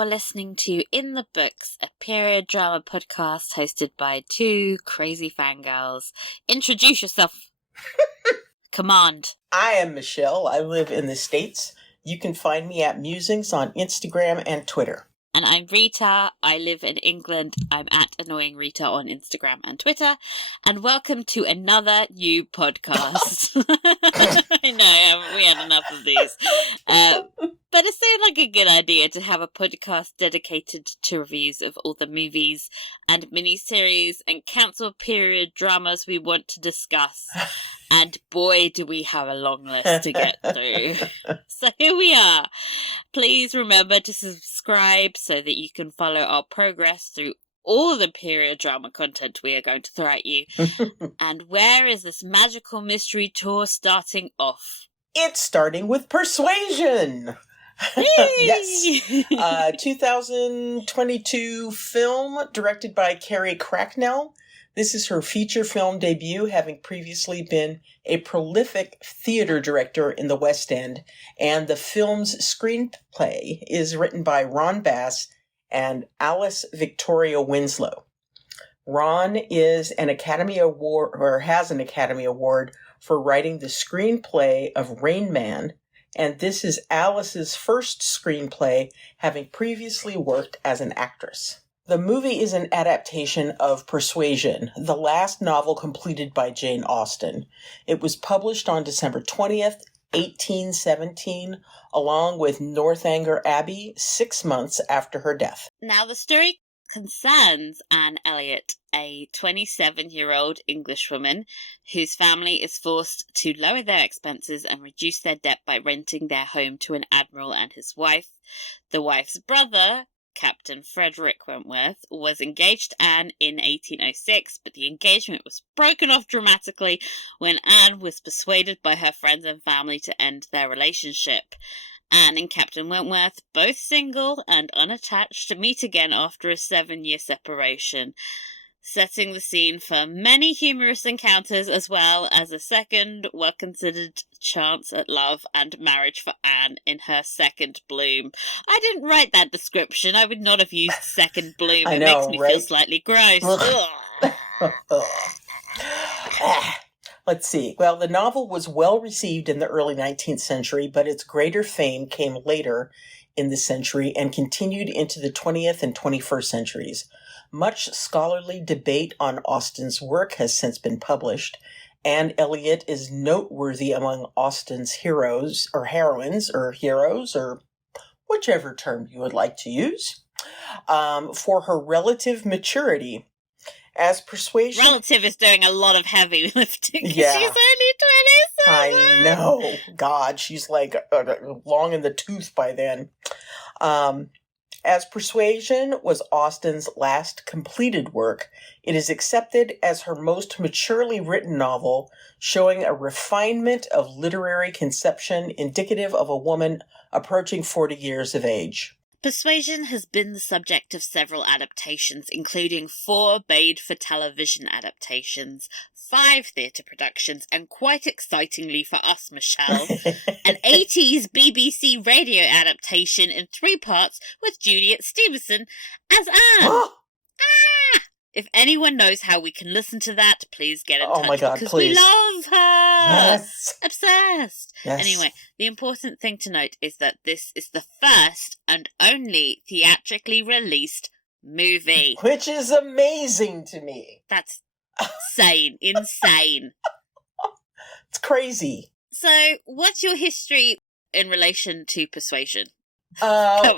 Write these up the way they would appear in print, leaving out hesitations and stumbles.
you're listening to In the Books, a period drama podcast hosted by two crazy fangirls. Introduce yourself. Command. I am Michelle. I live in the States. You can find me at Musings on Instagram and Twitter. And I'm Rita. I live in England. I'm at Annoying Rita on Instagram and Twitter. And welcome to another new podcast. I know, we had enough of these. But it seemed like a good idea to have a podcast dedicated to reviews of all the movies and miniseries and council period dramas we want to discuss. And boy, do we have a long list to get through. So here we are. Please remember to subscribe so that you can follow our progress through all the period drama content we are going to throw at you. And where is this magical mystery tour starting off? It's starting with Persuasion! Yes. 2022 film directed by Carrie Cracknell. This is her feature film debut, having previously been a prolific theater director in the West End, and the film's screenplay is written by Ron Bass and Alice Victoria Winslow. Ron is an Academy Award, or has an Academy Award for writing the screenplay of Rain Man, and this is Alice's first screenplay, having previously worked as an actress. The movie is an adaptation of Persuasion, the last novel completed by Jane Austen. It was published on December 20th, 1817, along with Northanger Abbey, 6 months after her death. Now, the story concerns Anne Elliot, a 27-year-old Englishwoman whose family is forced to lower their expenses and reduce their debt by renting their home to an admiral and his wife. The wife's brother, Captain Frederick Wentworth, was engaged to Anne in 1806, but the engagement was broken off dramatically when Anne was persuaded by her friends and family to end their relationship. Anne and Captain Wentworth, both single and unattached, meet again after a 7-year separation, setting the scene for many humorous encounters as well as a second, well-considered chance at love and marriage for Anne in her second bloom. I didn't write that description. I would not have used second bloom. It makes me feel slightly gross. Let's see. Well, the novel was well received in the early 19th century, but its greater fame came later in the century and continued into the 20th and 21st centuries. Much scholarly debate on Austen's work has since been published. Anne Elliot is noteworthy among Austen's heroes, or heroines, or heroes, or whichever term you would like to use, for her relative maturity. As Persuasion... Relative is doing a lot of heavy lifting. Yeah. She's only 27. I know. God, she's like long in the tooth by then. As Persuasion was Austen's last completed work, it is accepted as her most maturely written novel, showing a refinement of literary conception indicative of a woman approaching 40 years of age. Persuasion has been the subject of several adaptations, including 4 made-for-television adaptations, 5 theatre productions, and quite excitingly for us, Michelle, an 80s BBC radio adaptation in 3 parts with Juliet Stevenson as Anne. If anyone knows how we can listen to that, please get in touch. Oh my God, because please. we love her. Yes. Obsessed. Yes. Anyway, the important thing to note is that this is the first and only theatrically released movie. Which is amazing to me. That's insane. It's crazy. So, what's your history in relation to Persuasion? That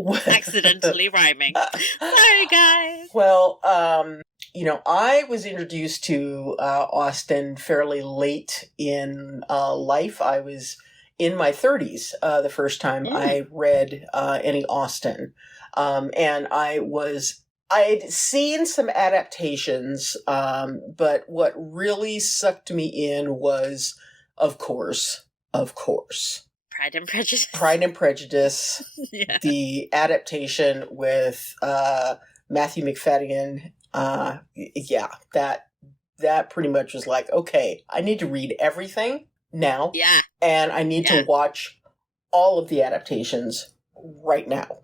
was accidentally rhyming. Sorry, guys. Well, I was introduced to Austen fairly late in life. I was in my 30s the first time I read any Austen. And I'd seen some adaptations, but what really sucked me in was, of course, Pride and Prejudice. Pride and Prejudice, Yeah. the adaptation with Matthew McFadden. That pretty much was like, okay, I need to read everything now. Yeah. And I need to watch all of the adaptations right now.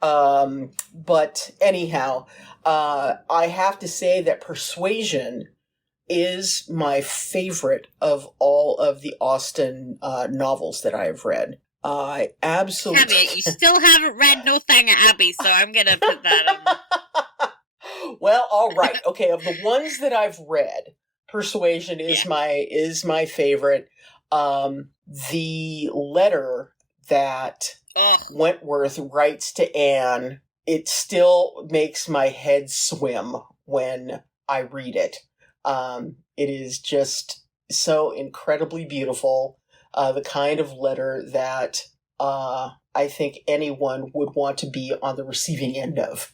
But anyhow, I have to say that Persuasion is my favorite of all of the Austen novels that I have read. I absolutely. Caveat, you still haven't read Northanger Abbey, so I'm gonna put that on. Well, all right. Okay, of the ones that I've read, Persuasion is my favorite. The letter that Wentworth writes to Anne, it still makes my head swim when I read it. It is just so incredibly beautiful. The kind of letter that I think anyone would want to be on the receiving end of.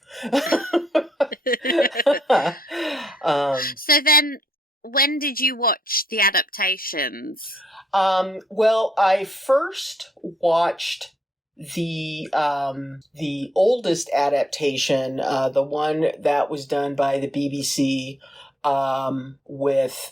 So then, when did you watch the adaptations? Well, I first watched the oldest adaptation, the one that was done by the BBC, with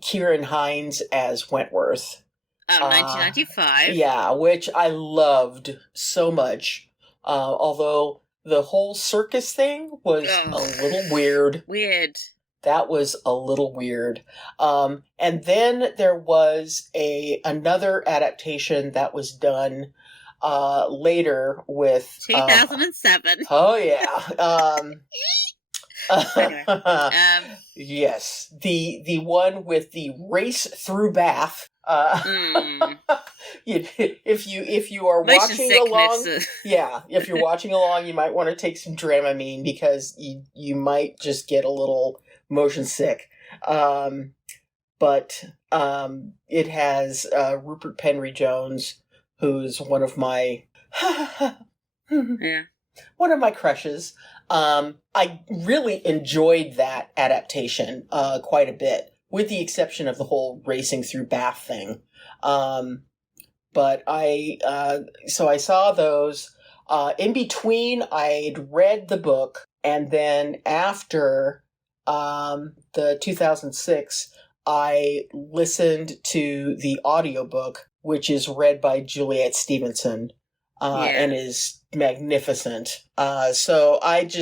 Kieran Hines as Wentworth. Oh, 1995. Yeah, which I loved so much. Although the whole circus thing was a little weird. Weird. That was a little weird. And then there was another adaptation that was done later with 2007. Oh yeah. Yes, the one with the race through Bath. If you are watching along, if you're watching along, you might want to take some Dramamine because you might just get a little motion sick. But it has Rupert Penry Jones, who's one of my one of my crushes. I really enjoyed that adaptation quite a bit, with the exception of the whole racing through Bath thing. But so I saw those. In between, I'd read the book, and then after the 2006, I listened to the audiobook, which is read by Juliet Stevenson, and is magnificent. So I've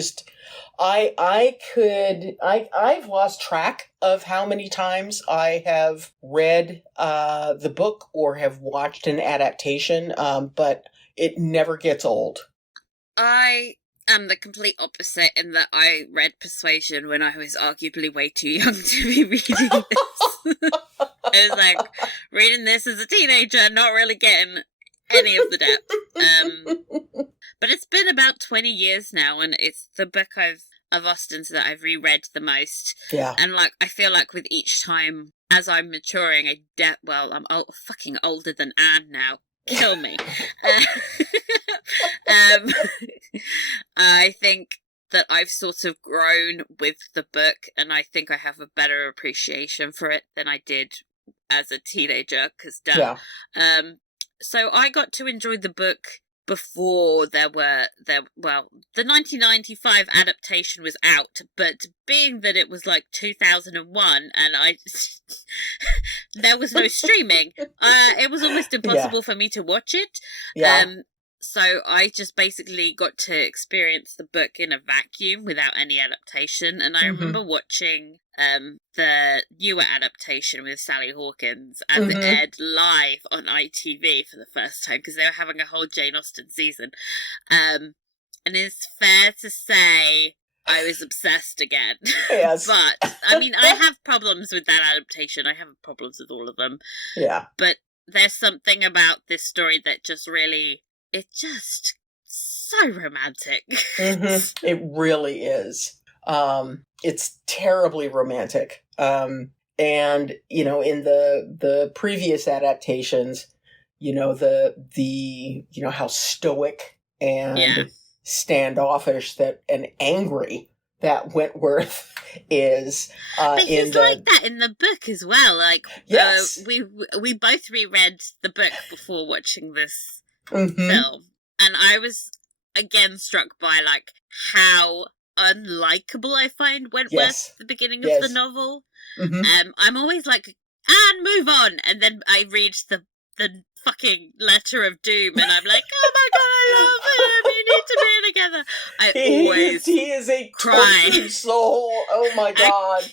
lost track of how many times I have read the book or have watched an adaptation, but it never gets old. I am the complete opposite in that I read Persuasion when I was arguably way too young to be reading this. I was like, reading this as a teenager, not really getting any of the depth. But it's been about 20 years now, and it's the book of Austen's that I've reread the most. Yeah. And I feel like with each time, as I'm maturing, I'm fucking older than Anne now. Kill me. I think that I've sort of grown with the book, and I think I have a better appreciation for it than I did as a teenager, because so I got to enjoy the book before the 1995 adaptation was out, but being that it was 2001 and there was no streaming, it was almost impossible for me to watch it. So I just basically got to experience the book in a vacuum without any adaptation. And I remember watching the newer adaptation with Sally Hawkins as it aired live on ITV for the first time, because they were having a whole Jane Austen season. And it's fair to say I was obsessed again. Yes. But, I mean, I have problems with that adaptation. I have problems with all of them. Yeah. But there's something about this story that just really... It's just so romantic. It really is. It's terribly romantic. And, in the previous adaptations, how stoic and standoffish and angry that Wentworth is. But he's like that in the book as well. Yes. We both reread the book before watching this film, and I was again struck by how unlikable I find Wentworth at the beginning of the novel. I'm always like, and move on, and then I read the fucking letter of doom, and I'm like, oh my god, I love him. You need to be together. I always he is a cry. tortured soul. Oh my god.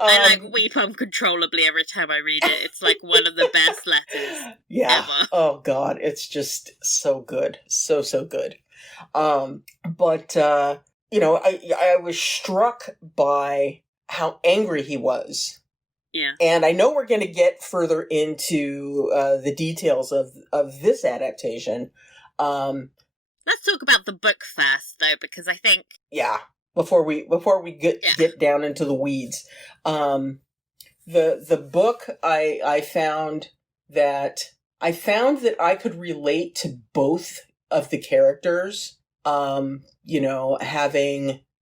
I like weep uncontrollably every time I read it. It's like one of the best letters ever. Oh god, it's just so good. So good. But I was struck by how angry he was. Yeah. And I know we're going to get further into the details of this adaptation. Let's talk about the book first, though, because I think before we get down into the weeds, the book I found that I could relate to both of the characters. Having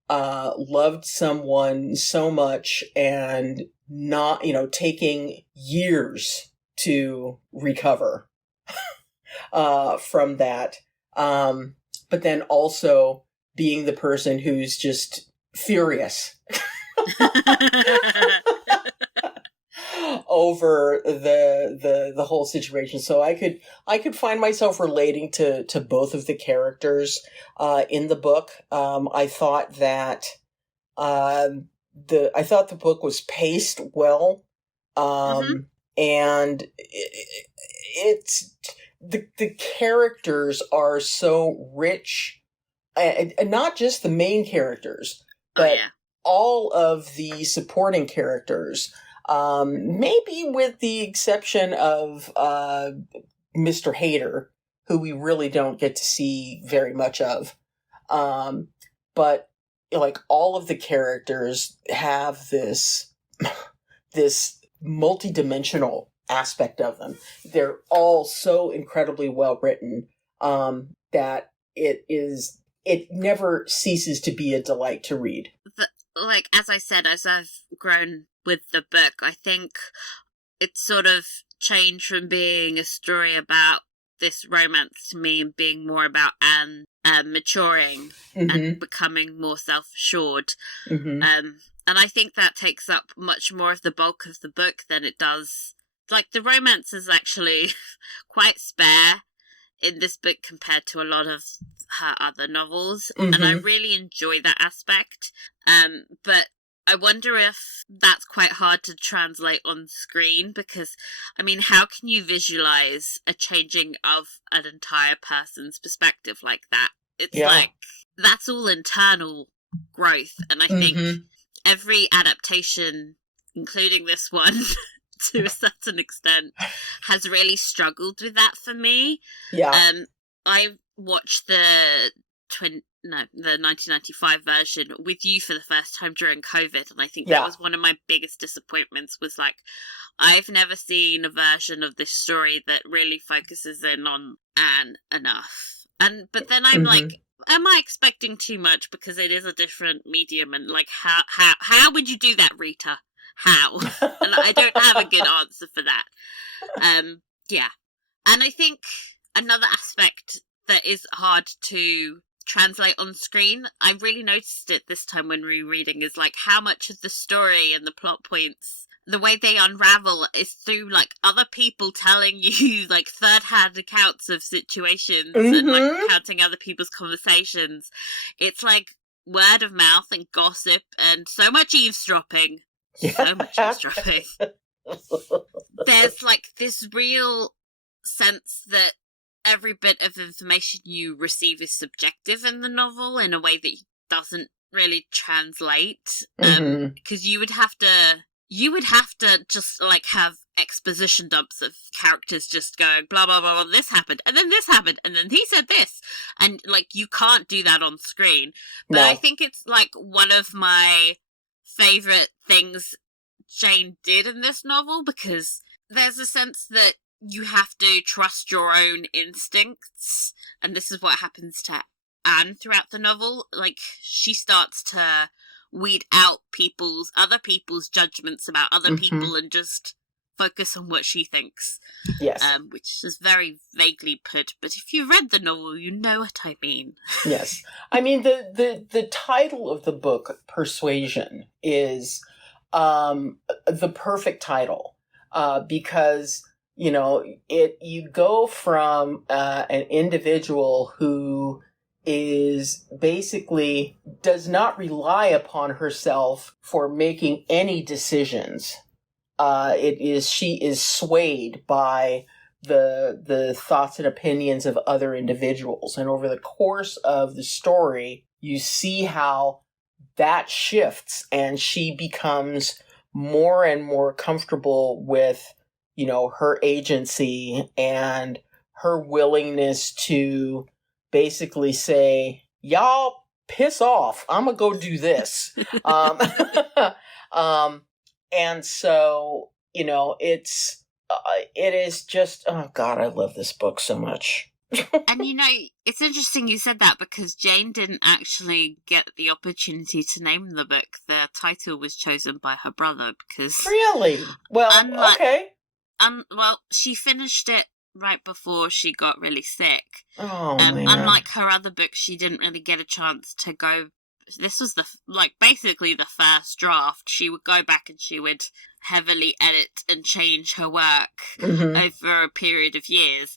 loved someone so much and not, taking years to recover from that. But then also being the person who's just furious over the whole situation. So I could find myself relating to both of the characters in the book. I thought that the book was paced well, and it's the characters are so rich, and not just the main characters, but all of the supporting characters. Maybe with the exception of Mr. Hader, who we really don't get to see very much of. But like all of the characters have this multi-dimensional aspect of them. They're all so incredibly well written that it never ceases to be a delight to read. Like, as I said, as I've grown with the book, I think it's sort of changed from being a story about this romance to me and being more about Anne maturing and becoming more self-assured. And I think that takes up much more of the bulk of the book than it does. Like, the romance is actually quite spare in this book compared to a lot of her other novels, and I really enjoy that aspect. But I wonder if that's quite hard to translate on screen, because, I mean, how can you visualize a changing of an entire person's perspective like that? It's like, that's all internal growth, and I think every adaptation, including this one, to a certain extent, has really struggled with that for me. I watched the 1995 version with you for the first time during COVID, and I think that was one of my biggest disappointments, was like, I've never seen a version of this story that really focuses in on Anne enough. But then I'm like, am I expecting too much because it is a different medium, and like, how would you do that, Rita? How? And I don't have a good answer for that. And I think another aspect that is hard to translate on screen, I really noticed it this time when rereading, is like how much of the story and the plot points, the way they unravel, is through like other people telling you like third-hand accounts of situations and like recounting other people's conversations. It's like word of mouth and gossip and so much eavesdropping. So much eavesdropping. There's like this real sense that every bit of information you receive is subjective in the novel in a way that doesn't really translate. Because you would have to just like have exposition dumps of characters just going blah blah blah, blah, this happened and then this happened and then he said this, and like you can't do that on screen. But I think it's like one of my favorite things Jane did in this novel, because there's a sense that you have to trust your own instincts, and this is what happens to Anne throughout the novel. Like, she starts to weed out other people's judgments about other people and just focus on what she thinks. Yes. Which is very vaguely put, but if you read the novel, you know what I mean. Yes. I mean, the title of the book, Persuasion, is the perfect title, because you go from an individual who is basically does not rely upon herself for making any decisions. She is swayed by the thoughts and opinions of other individuals. And over the course of the story, you see how that shifts and she becomes more and more comfortable with, her agency and her willingness to basically say, y'all piss off. I'm going to go do this. And so, it is just, oh God, I love this book so much. And it's interesting you said that because Jane didn't actually get the opportunity to name the book. The title was chosen by her brother because... Really? Well, okay. Well, she finished it right before she got really sick. Oh, man. Unlike her other book, she didn't really get a chance to go... This was basically the first draft. She would go back and she would heavily edit and change her work over a period of years.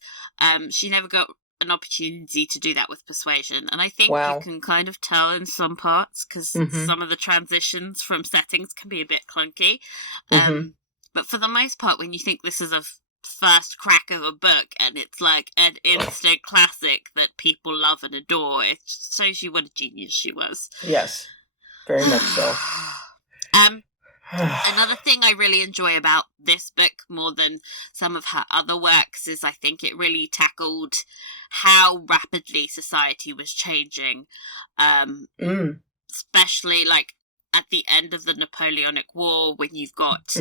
She never got an opportunity to do that with Persuasion. And I think you can kind of tell in some parts because some of the transitions from settings can be a bit clunky. But for the most part, when you think this is a first crack of a book and it's like an instant classic that people love and adore, it just shows you what a genius she was. Yes, very much so. Another thing I really enjoy about this book more than some of her other works is I think it really tackled how rapidly society was changing, especially at the end of the Napoleonic War when you've got...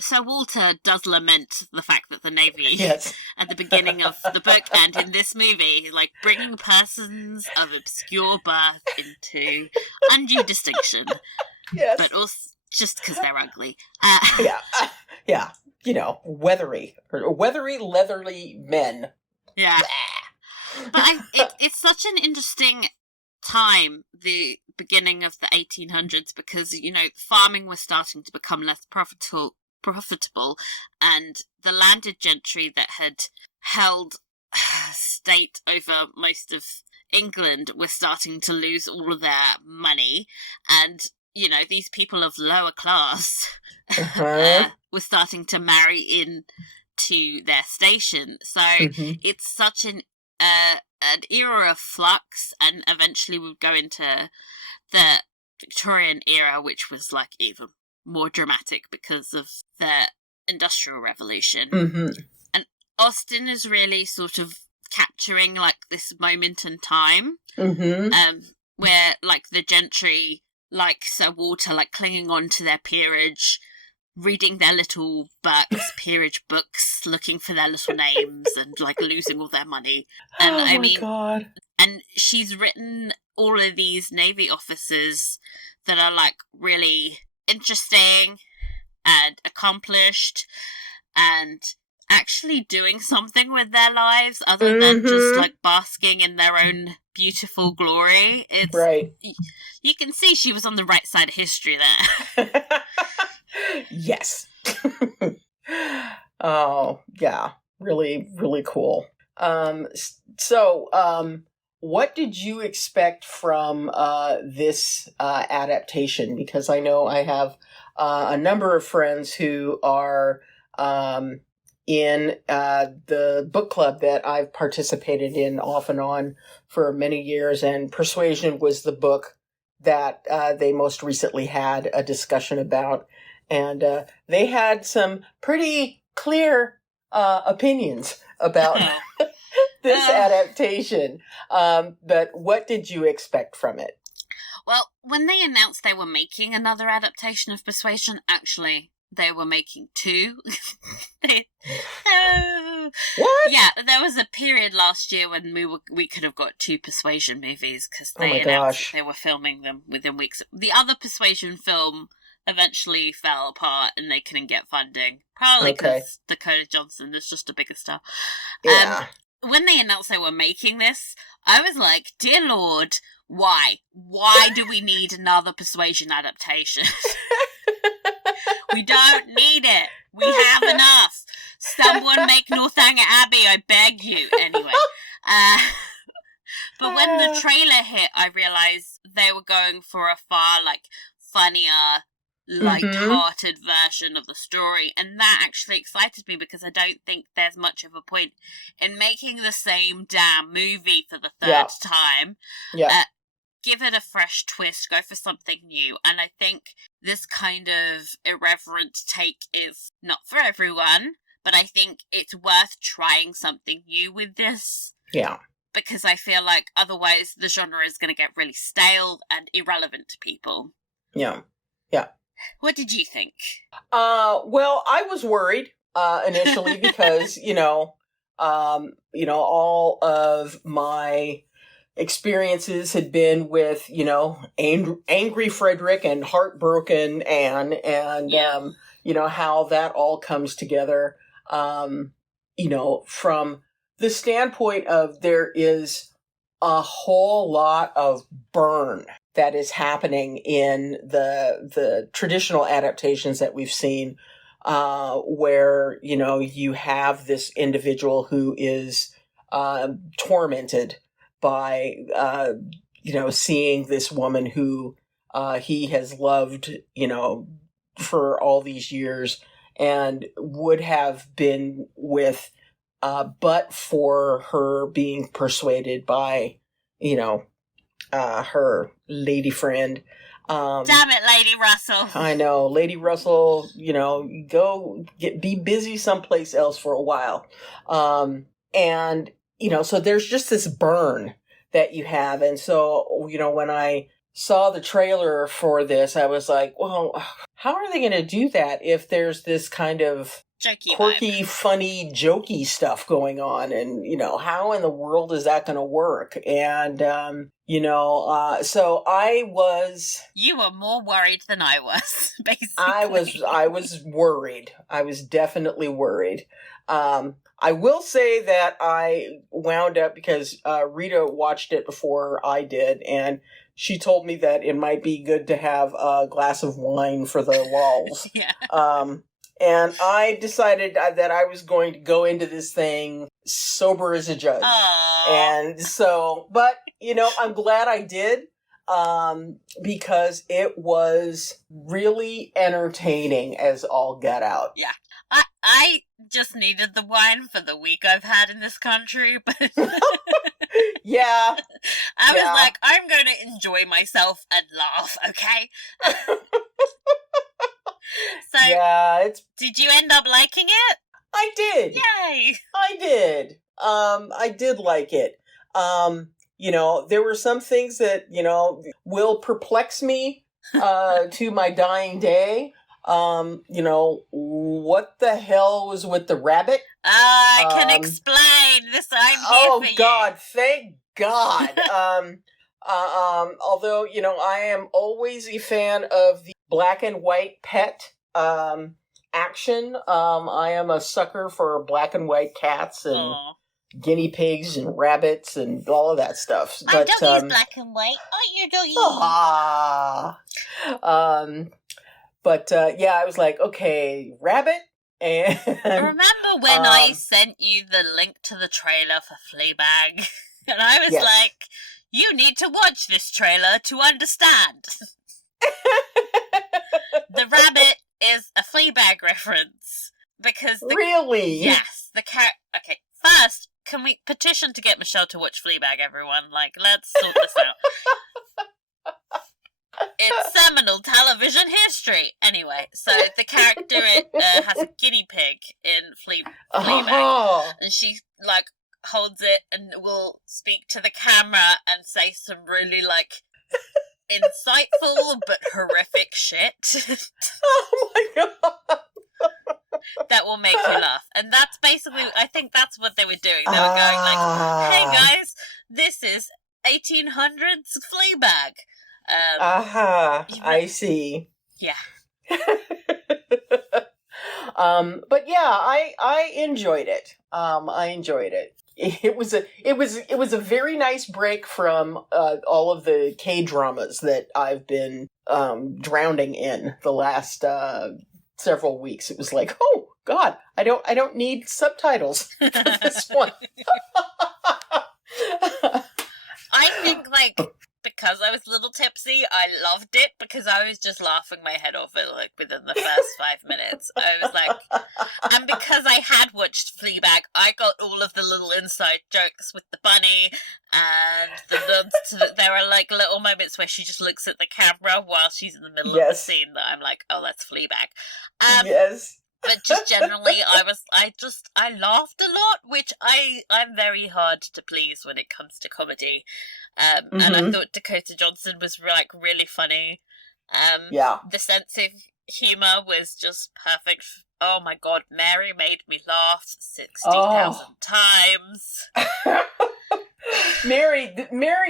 Sir Walter does lament the fact that the Navy, at the beginning of the book and in this movie, bringing persons of obscure birth into undue distinction. Yes. But also just because they're ugly. Yeah. Weathery, leathery men. Yeah. But it's such an interesting time, the beginning of the 1800s, because, farming was starting to become less profitable, and the landed gentry that had held state over most of England were starting to lose all of their money, and these people of lower class were starting to marry in to their station. So it's such an era of flux, and eventually we'd go into the Victorian era, which was even more dramatic because of the Industrial Revolution. And Austen is really sort of capturing this moment in time, where the gentry, Sir Walter, clinging on to their peerage, reading their little peerage books, looking for their little names, and losing all their money. And God. And she's written all of these Navy officers that are really interesting and accomplished and actually doing something with their lives other than just basking in their own beautiful glory. It's right. You can see she was on the right side of history there. Yes. Oh, yeah. Really, really cool. What did you expect from this adaptation? Because I know I have a number of friends who are in the book club that I've participated in off and on for many years, and Persuasion was the book that they most recently had a discussion about. And they had some pretty clear opinions about this adaptation. But what did you expect from it? Well, when they announced they were making another adaptation of Persuasion, actually, they were making two. What? Yeah, there was a period last year when we could have got two Persuasion movies because they announced they were filming them within weeks. The other Persuasion film eventually fell apart and they couldn't get funding. Probably because Dakota Johnson is just a bigger star. Yeah. When they announced they were making this, I was like, dear Lord, why? Why do we need another Persuasion adaptation? We don't need it. We have enough. So Someone make Northanger Abbey, I beg you. Anyway. But when the trailer hit, I realised they were going for a far, funnier, light-hearted version of the story. And that actually excited me because I don't think there's much of a point in making the same damn movie for the third time. Yeah. Give it a fresh twist, go for something new. And I think this kind of irreverent take is not for everyone, but I think it's worth trying something new with this. Yeah. Because I feel like otherwise the genre is going to get really stale and irrelevant to people. Yeah. Yeah. What did you think? Well, I was worried, initially because, all of my experiences had been with, angry Frederick and heartbroken Anne and how that all comes together, from the standpoint of there is a whole lot of burn that is happening in the traditional adaptations that we've seen, where, you have this individual who is tormented by, seeing this woman who he has loved, for all these years and would have been with, but for her being persuaded by, her lady friend. Damn it, Lady Russell. I know, Lady Russell, go be busy someplace else for a while. And, so there's just this burn that you have. And so, when I saw the trailer for this, I was like, well, how are they going to do that if there's this kind of jokey quirky, vibe. funny, jokey stuff going on? And, how in the world is that going to work? And, so I was... You were more worried than I was, basically. I was worried. I was definitely worried. I will say that I wound up, because Rita watched it before I did, and she told me that it might be good to have a glass of wine for the lulz. Yeah. And I decided that I was going to go into this thing sober as a judge. Aww. And so, but, I'm glad I did, because it was really entertaining as all get out. Yeah. I just needed the wine for the week I've had in this country, but... Yeah. I was like, I'm going to enjoy myself and laugh, okay? So, did you end up liking it? I did. Yay! I did. I did like it. There were some things that, will perplex me, to my dying day. What the hell was with the rabbit? I can explain this. I'm here for you. God, thank God. Although, I am always a fan of the black and white pet, action. I am a sucker for black and white cats and guinea pigs and rabbits and all of that stuff. My doggy's black and white. Aren't you, doggy? I was like, okay, rabbit. And remember when I sent you the link to the trailer for Fleabag? And I was like, you need to watch this trailer to understand. The rabbit is a Fleabag reference. Because really? Yes. Okay, first, can we petition to get Michelle to watch Fleabag, everyone? Let's sort this out. It's seminal television history. Anyway, so the character has a guinea pig in Fleabag. And she, holds it and will speak to the camera and say some really, insightful but horrific shit. Oh my God. That will make you laugh. And that's basically, I think that's what they were doing. They were going hey guys, this is 1800s Fleabag. I see. Yeah. But yeah, I enjoyed it. I enjoyed it. It was a very nice break from all of the K-dramas that I've been drowning in the last several weeks. It was like, oh, God, I don't need subtitles for this one. I think, like, because I was a little tipsy, I loved it because I was just laughing my head off it, like, within the first 5 minutes. I was like, and because I had watched Fleabag, I got all of the little inside jokes with the bunny, and there are, like, little moments where she just looks at the camera while she's in the middle of the scene that I'm like, oh, that's Fleabag. Yes. But just generally, I laughed a lot, which I'm very hard to please when it comes to comedy. And I thought Dakota Johnson was, like, really funny. The sense of humour was just perfect. Oh my God, Mary made me laugh 60,000 times. Mary,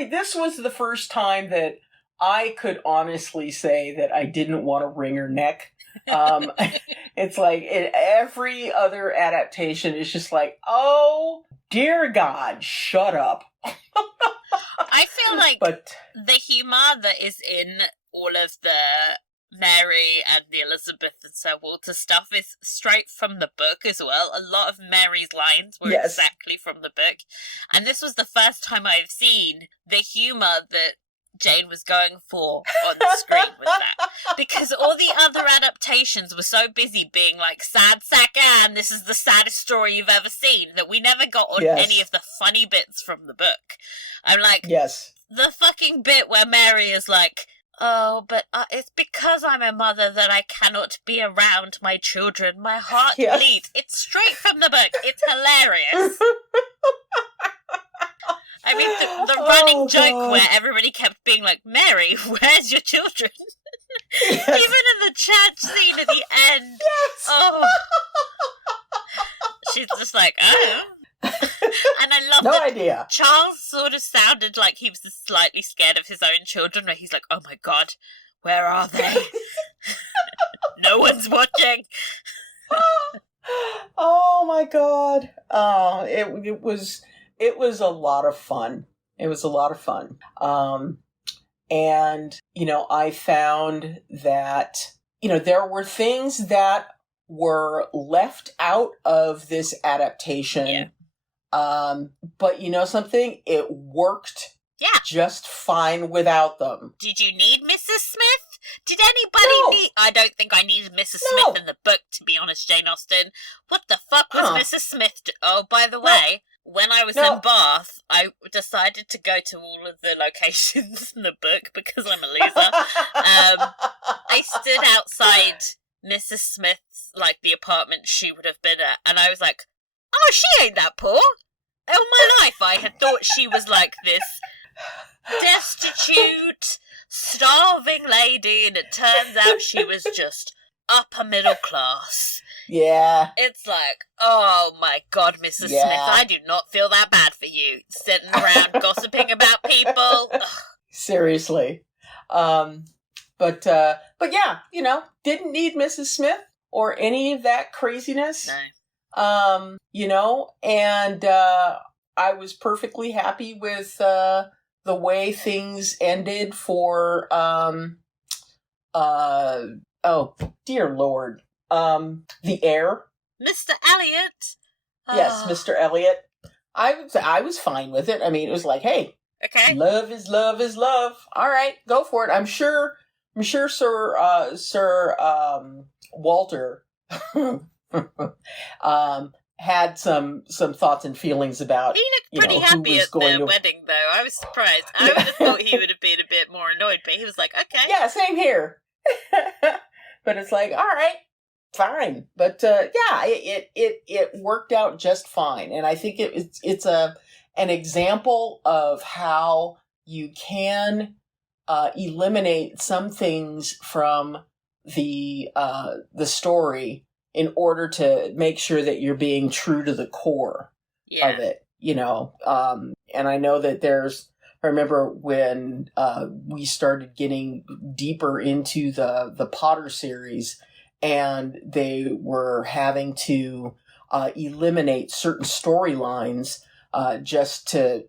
this was the first time that I could honestly say that I didn't want to wring her neck. It's like in every other adaptation, it's just like, oh, dear God, shut up. I feel like the humour that is in all of the Mary and the Elizabeth and Sir Walter stuff is straight from the book as well. A lot of Mary's lines were exactly from the book. And this was the first time I've seen the humour that Jane was going for on the screen with that. Because all the other adaptations were so busy being like, sad sack Anne, this is the saddest story you've ever seen, that we never got on any of the funny bits from the book. I'm like, the fucking bit where Mary is like, oh, but it's because I'm a mother that I cannot be around my children. My heart bleeds. It's straight from the book. It's hilarious. I mean, the running joke where everybody kept being like, Mary, where's your children? Even in the church scene at the end. Oh. She's just like, oh. And I love that Charles sort of sounded like he was just slightly scared of his own children, where he's like, oh my God, where are they? No one's watching. Oh my God. It was a lot of fun. It was a lot of fun. And, I found that, there were things that were left out of this adaptation. Yeah. But something? It worked just fine without them. Did you need Mrs. Smith? Did anybody need... I don't think I needed Mrs. Smith in the book, to be honest, Jane Austen. What the fuck was Mrs. Smith... Oh, by the way... When I was in Bath, I decided to go to all of the locations in the book because I'm a loser. I stood outside Mrs. Smith's, like, the apartment she would have been at, and I was like, oh, she ain't that poor. All my life I had thought she was like this destitute, starving lady, and it turns out she was just upper middle class. Yeah. It's like, oh my God, Mrs. Smith, I do not feel that bad for you. Sitting around gossiping about people. Ugh. Seriously. But yeah, didn't need Mrs. Smith or any of that craziness. No. And I was perfectly happy with the way things ended for oh dear Lord. The heir. Mr. Elliot. Yes, Mr. Elliot. I was fine with it. I mean, it was like, hey, love is love is love. All right, go for it. I'm sure Sir Walter had some thoughts and feelings about. He looked pretty happy at their wedding, though. I was surprised. I would have thought he would have been a bit more annoyed, but he was like, okay. Yeah, same here. But it's like, all right. Fine, but it worked out just fine, and I think it's an example of how you can eliminate some things from the story in order to make sure that you're being true to the core of it, And I know that I remember when we started getting deeper into the Potter series. And they were having to eliminate certain storylines just to,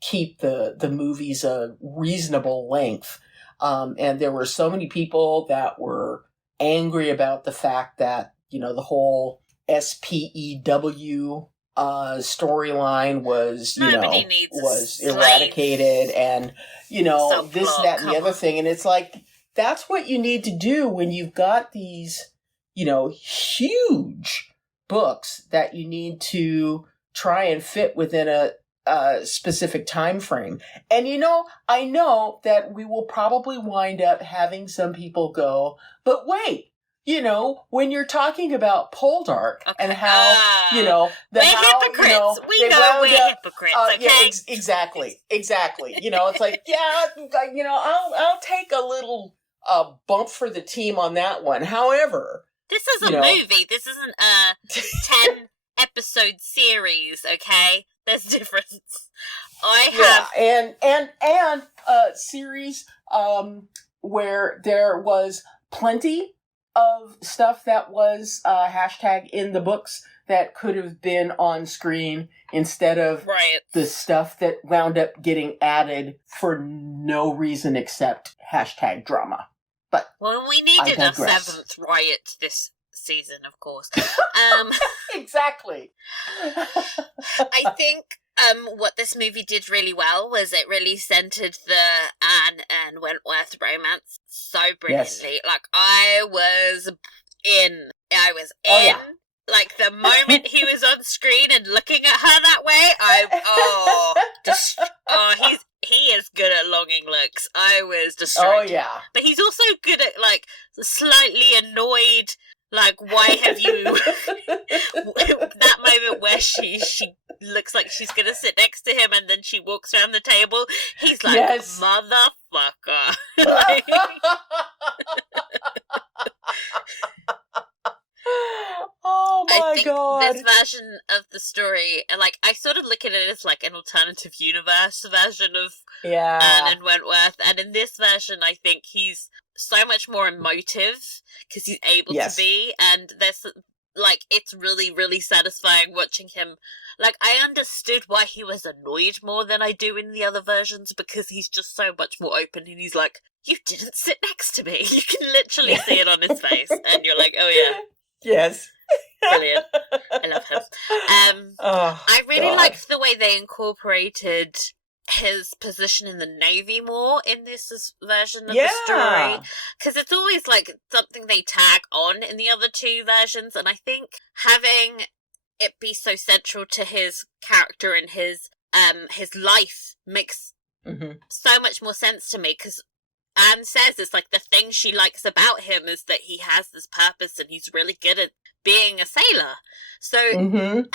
keep the movies a reasonable length. And there were so many people that were angry about the fact that the whole SPEW storyline was, Nobody needs was eradicated, and, this, that, and the other thing. And it's like, that's what you need to do when you've got these, huge books that you need to try and fit within a specific time frame. And I know that we will probably wind up having some people go, but wait, when you're talking about Poldark and how, we're hypocrites. We know we're hypocrites, okay? Yeah, exactly. It's like, I'll take a little bump for the team on that one. However, this is a movie. This isn't a 10 episode series, okay? There's difference. and a series where there was plenty of stuff that was hashtag in the books that could have been on screen instead of the stuff that wound up getting added for no reason except hashtag drama. But we needed a 7th riot this season, of course. Exactly. I think what this movie did really well was it really centered the Anne and Wentworth romance so brilliantly. Yes. Like, I was in. Oh, yeah. Like, the moment he was on screen and looking at her that way, he is good at longing looks. I was distracted. Oh, yeah. But he's also good at, like, slightly annoyed. Like, why have you... that moment where she looks like she's going to sit next to him and then she walks around the table, he's like, yes. Motherfucker. Oh my God. This version of the story, like, I sort of look at it as like an alternative universe version of Anne and Wentworth, and in this version I think he's so much more emotive because he's able to be, and there's like, it's really, really satisfying watching him. Like, I understood why he was annoyed more than I do in the other versions, because he's just so much more open, and he's like, you didn't sit next to me. You can literally see it on his face, and you're like, oh yeah. Yes. Brilliant. I love him. I really liked the way they incorporated his position in the Navy more in this version of the story, because it's always like something they tag on in the other two versions, and I think having it be so central to his character and his life makes so much more sense to me, because Anne says it's like the thing she likes about him is that he has this purpose and he's really good at being a sailor. So, and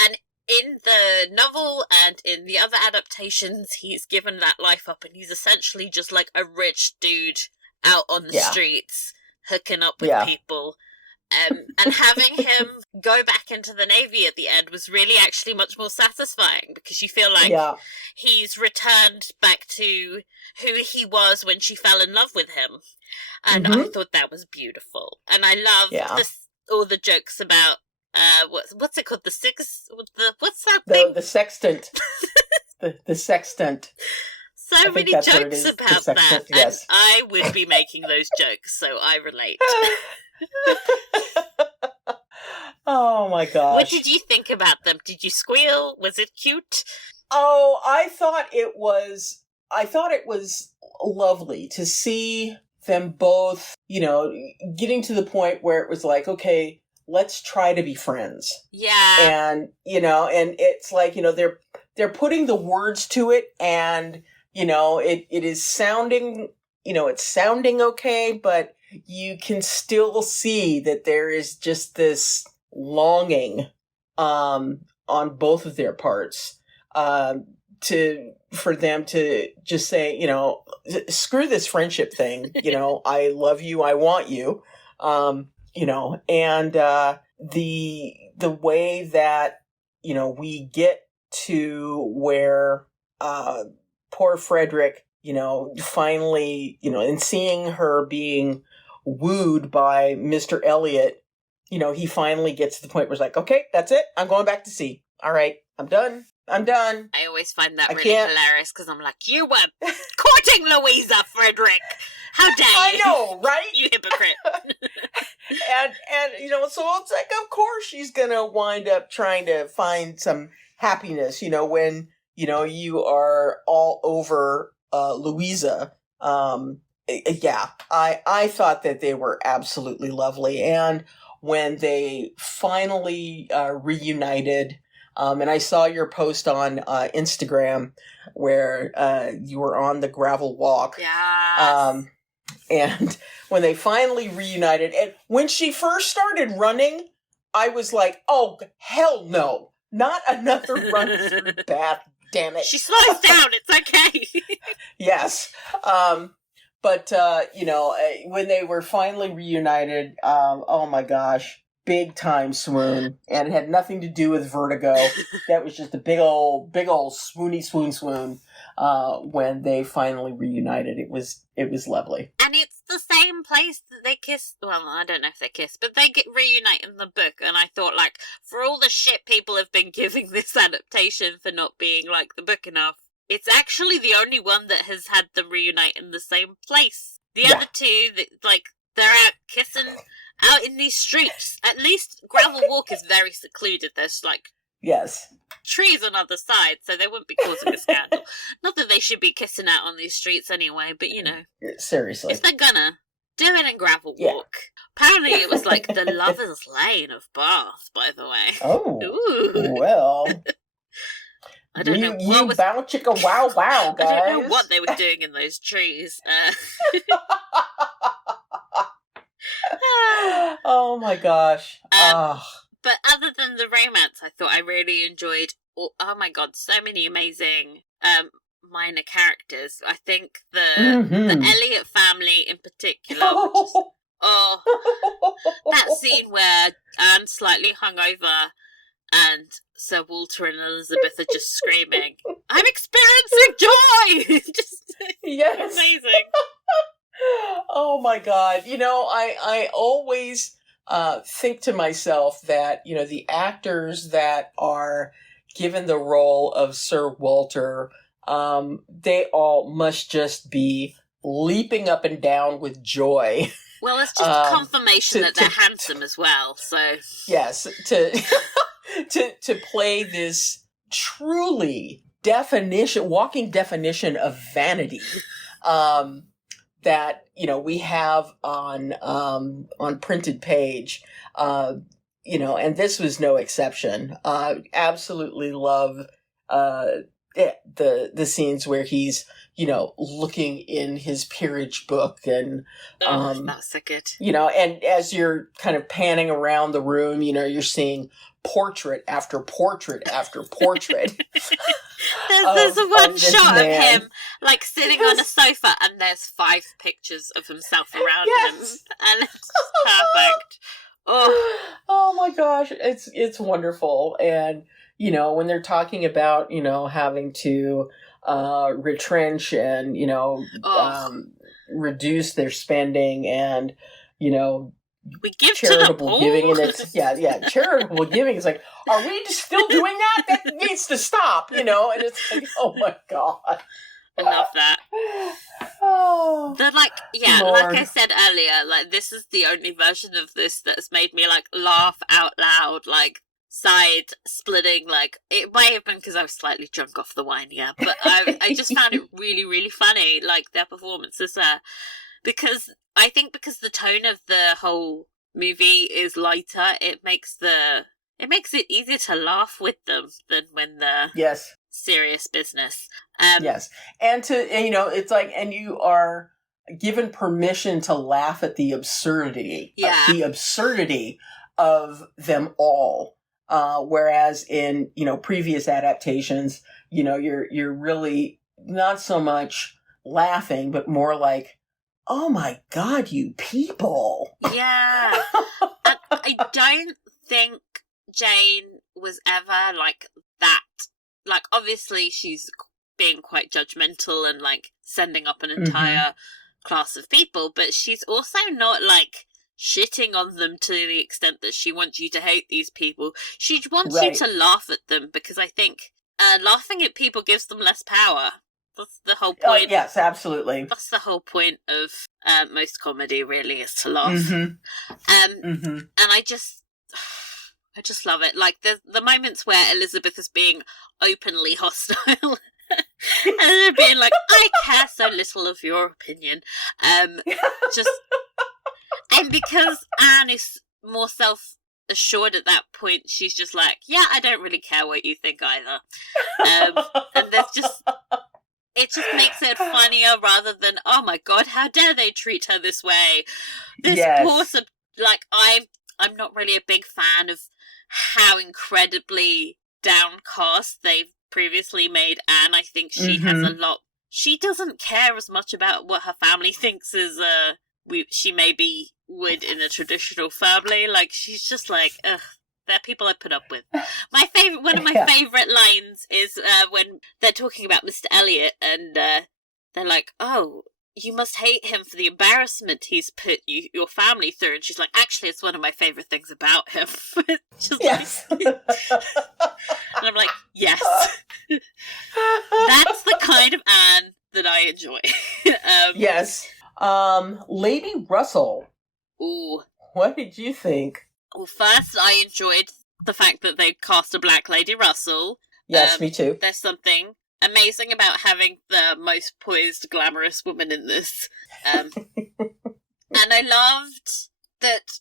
in the novel and in the other adaptations, he's given that life up and he's essentially just like a rich dude out on the streets, hooking up with people. And having him go back into the Navy at the end was really actually much more satisfying, because you feel like he's returned back to who he was when she fell in love with him. And I thought that was beautiful. And I love all the jokes about what's it called? What's that thing? The sextant. the sextant. So many jokes about that. Yes. And I would be making those jokes, so I relate. Oh my gosh. What did you think about them? Did you squeal? Was it cute? Oh, I thought it was lovely to see them both, getting to the point where it was like, okay, let's try to be friends. Yeah. And, and it's like, they're putting the words to it, and, it is sounding, it's sounding okay, but you can still see that there is just this longing on both of their parts for them to just say, screw this friendship thing, I love you, I want you, and the way that we get to where poor Frederick, finally, and seeing her being wooed by Mr. Elliot, he finally gets to the point where it's like, okay, that's it. I'm going back to sea. All right, I'm done. I always find that really hilarious, because I'm like, you were courting Louisa, Frederick. How dare you? I know, right? You hypocrite. and so it's like, of course she's gonna wind up trying to find some happiness, when you are all over Louisa. Yeah, I thought that they were absolutely lovely, and when they finally reunited, and I saw your post on Instagram where you were on the gravel walk. Yeah. And when they finally reunited, and when she first started running, I was like, oh, hell no. Not another run through Bath, damn it. She slows down, it's okay. Yes. But when they were finally reunited, oh my gosh, big time swoon. And it had nothing to do with vertigo. That was just a big old swoony swoon. When they finally reunited, it was lovely. And it's the same place that they kiss. Well, I don't know if they kiss, but they get reunite in the book. And I thought, like, for all the shit people have been giving this adaptation for not being like the book enough, it's actually the only one that has had them reunite in the same place. The other two, they're out kissing out in these streets. At least Gravel Walk is very secluded. There's yes, trees on other side, so they wouldn't be causing a scandal. Not that they should be kissing out on these streets anyway, but seriously, if they're gonna do it in Gravel Walk. Apparently, it was like the lovers' lane of Bath. By the way. Oh, ooh, well. I don't know what you was. Bow chicka wow wow, guys. I don't know what they were doing in those trees. Oh my gosh. But other than the romance, I thought I really enjoyed. Oh my god, so many amazing minor characters. I think the Elliot family in particular. That scene where Anne's slightly hungover and Sir Walter and Elizabeth are just screaming, "I'm experiencing joy!" Just yes, amazing. Oh my god! I always think to myself that the actors that are given the role of Sir Walter, they all must just be leaping up and down with joy. Well, it's just confirmation that they're handsome as well. So yes, to play this truly walking definition of vanity. That we have on printed page, and this was no exception. Absolutely love the scenes where he's looking in his peerage book, and that's so good. And as you're kind of panning around the room, you're seeing portrait after portrait after portrait. There's one shot man. of him sitting on a sofa, and there's 5 pictures of himself around him, and it's perfect. Oh my gosh, it's wonderful. And when they're talking about having to retrench and reduce their spending, and we give charitable to the giving, and it's charitable giving is like, are we still doing that? That needs to stop, and it's like, oh my god, I love that. Oh, but like I said earlier, this is the only version of this that's made me laugh out loud, side splitting. It might have been because I was slightly drunk off the wine, but I just found it really, really funny, their performances there. Because I think because the tone of the whole movie is lighter, it makes it easier to laugh with them than when they're serious business. Yes, and it's and you are given permission to laugh at the absurdity, of them all. Whereas in previous adaptations, you're really not so much laughing, but more like, oh my god, you people. Yeah. I don't think Jane was ever that. Obviously she's being quite judgmental and sending up an entire class of people, but she's also not shitting on them to the extent that she wants you to hate these people. She wants you to laugh at them, because I think laughing at people gives them less power. That's the whole point. Yes, absolutely. That's the whole point of most comedy, really, is to laugh. Mm-hmm. And I just love it. Like the moments where Elizabeth is being openly hostile. And being like, I care so little of your opinion. Just and because Anne is more self-assured at that point, she's just like, yeah, I don't really care what you think either. And it just makes it funnier rather than, oh my god, how dare they treat her this way? This poor I'm not really a big fan of how incredibly downcast they've previously made Anne. I think she has a lot. She doesn't care as much about what her family thinks as she maybe would in a traditional family. Like, she's just like, ugh, they're people I put up with. One of my favorite lines is when they're talking about Mr. Elliot, and they're like, oh, you must hate him for the embarrassment he's put your family through. And she's like, actually, it's one of my favorite things about him. Yes. And I'm like, yes. That's the kind of Anne that I enjoy. Yes. Lady Russell. Ooh. What did you think? Well, first, I enjoyed the fact that they cast a black Lady Russell. Yes, me too. There's something amazing about having the most poised, glamorous woman in this. And I loved that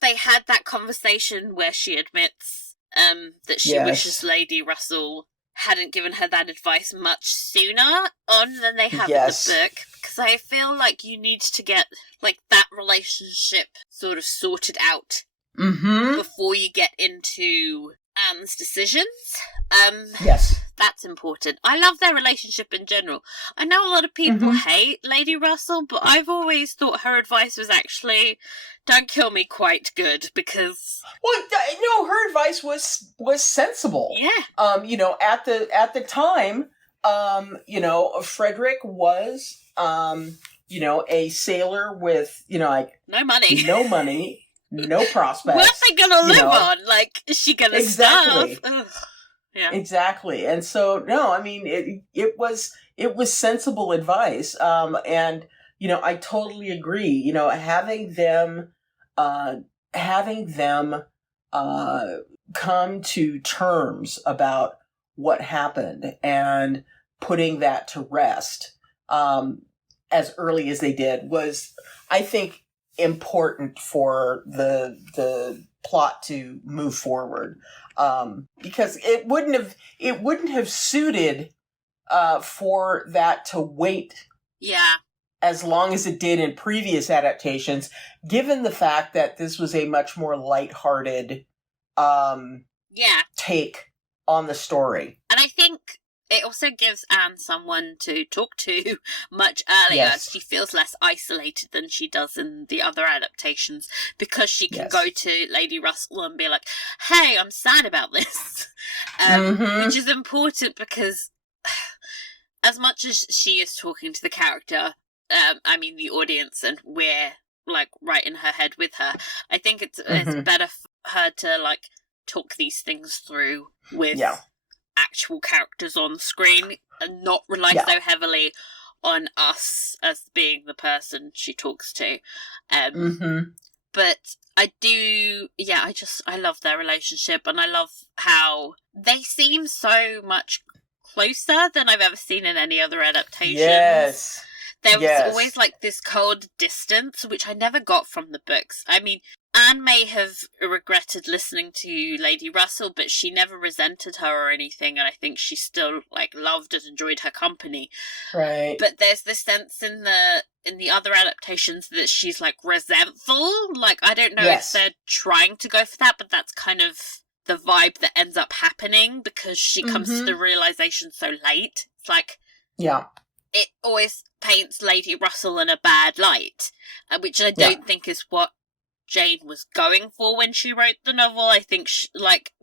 they had that conversation where she admits that she wishes Lady Russell hadn't given her that advice much sooner on than they have in the book. Because I feel like you need to get like that relationship sort of sorted out before you get into Anne's decisions. Yes. That's important. I love their relationship in general. I know a lot of people hate Lady Russell, but I've always thought her advice was actually, don't kill me, quite good, because... Well, no, her advice was sensible. Yeah. At the time, Frederick was, a sailor with, like... No money. No money, no prospects. What are they gonna live on? Like, is she gonna starve? Yeah. Exactly. And so, no, I mean, it was sensible advice. And, I totally agree. Having them come to terms about what happened and putting that to rest, as early as they did was, I think, important for the plot to move forward. Because it wouldn't have suited for that to wait as long as it did in previous adaptations, given the fact that this was a much more lighthearted take on the story. And I think it also gives Anne someone to talk to much earlier. Yes. She feels less isolated than she does in the other adaptations because she can go to Lady Russell and be like, hey, I'm sad about this. Which is important because as much as she is talking to the character, the audience, and we're like right in her head with her, I think it's better for her to like talk these things through with actual characters on screen and not rely so heavily on us as being the person she talks to. But I do, I love their relationship, and I love how they seem so much closer than I've ever seen in any other adaptation. Yes. There was always like this cold distance, which I never got from the books. I mean, Anne may have regretted listening to Lady Russell, but she never resented her or anything, and I think she still like loved and enjoyed her company. Right. But there's this sense in the other adaptations that she's like resentful. Like, I don't know if they're trying to go for that, but that's kind of the vibe that ends up happening because she comes to the realization so late. It's like, it always paints Lady Russell in a bad light, which I don't think is what Jane was going for when she wrote the novel. I think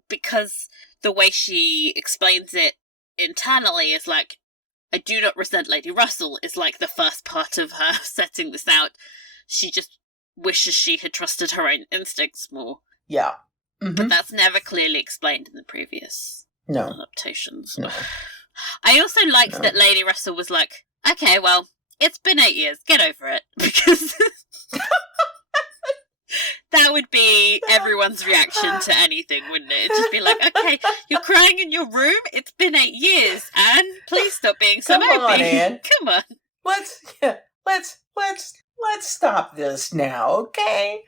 because the way she explains it internally is like, I do not resent Lady Russell is like the first part of her setting this out. She just wishes she had trusted her own instincts more. Yeah. But that's never clearly explained in the previous adaptations. No. I also liked that Lady Russell was like, okay, well, it's been 8 years, get over it. Because that would be everyone's reaction to anything, wouldn't it? It'd just be like, okay, you're crying in your room, it's been 8 years, Anne, please stop being so Come on, mopey. Anne. Come on. Let's stop this now, okay?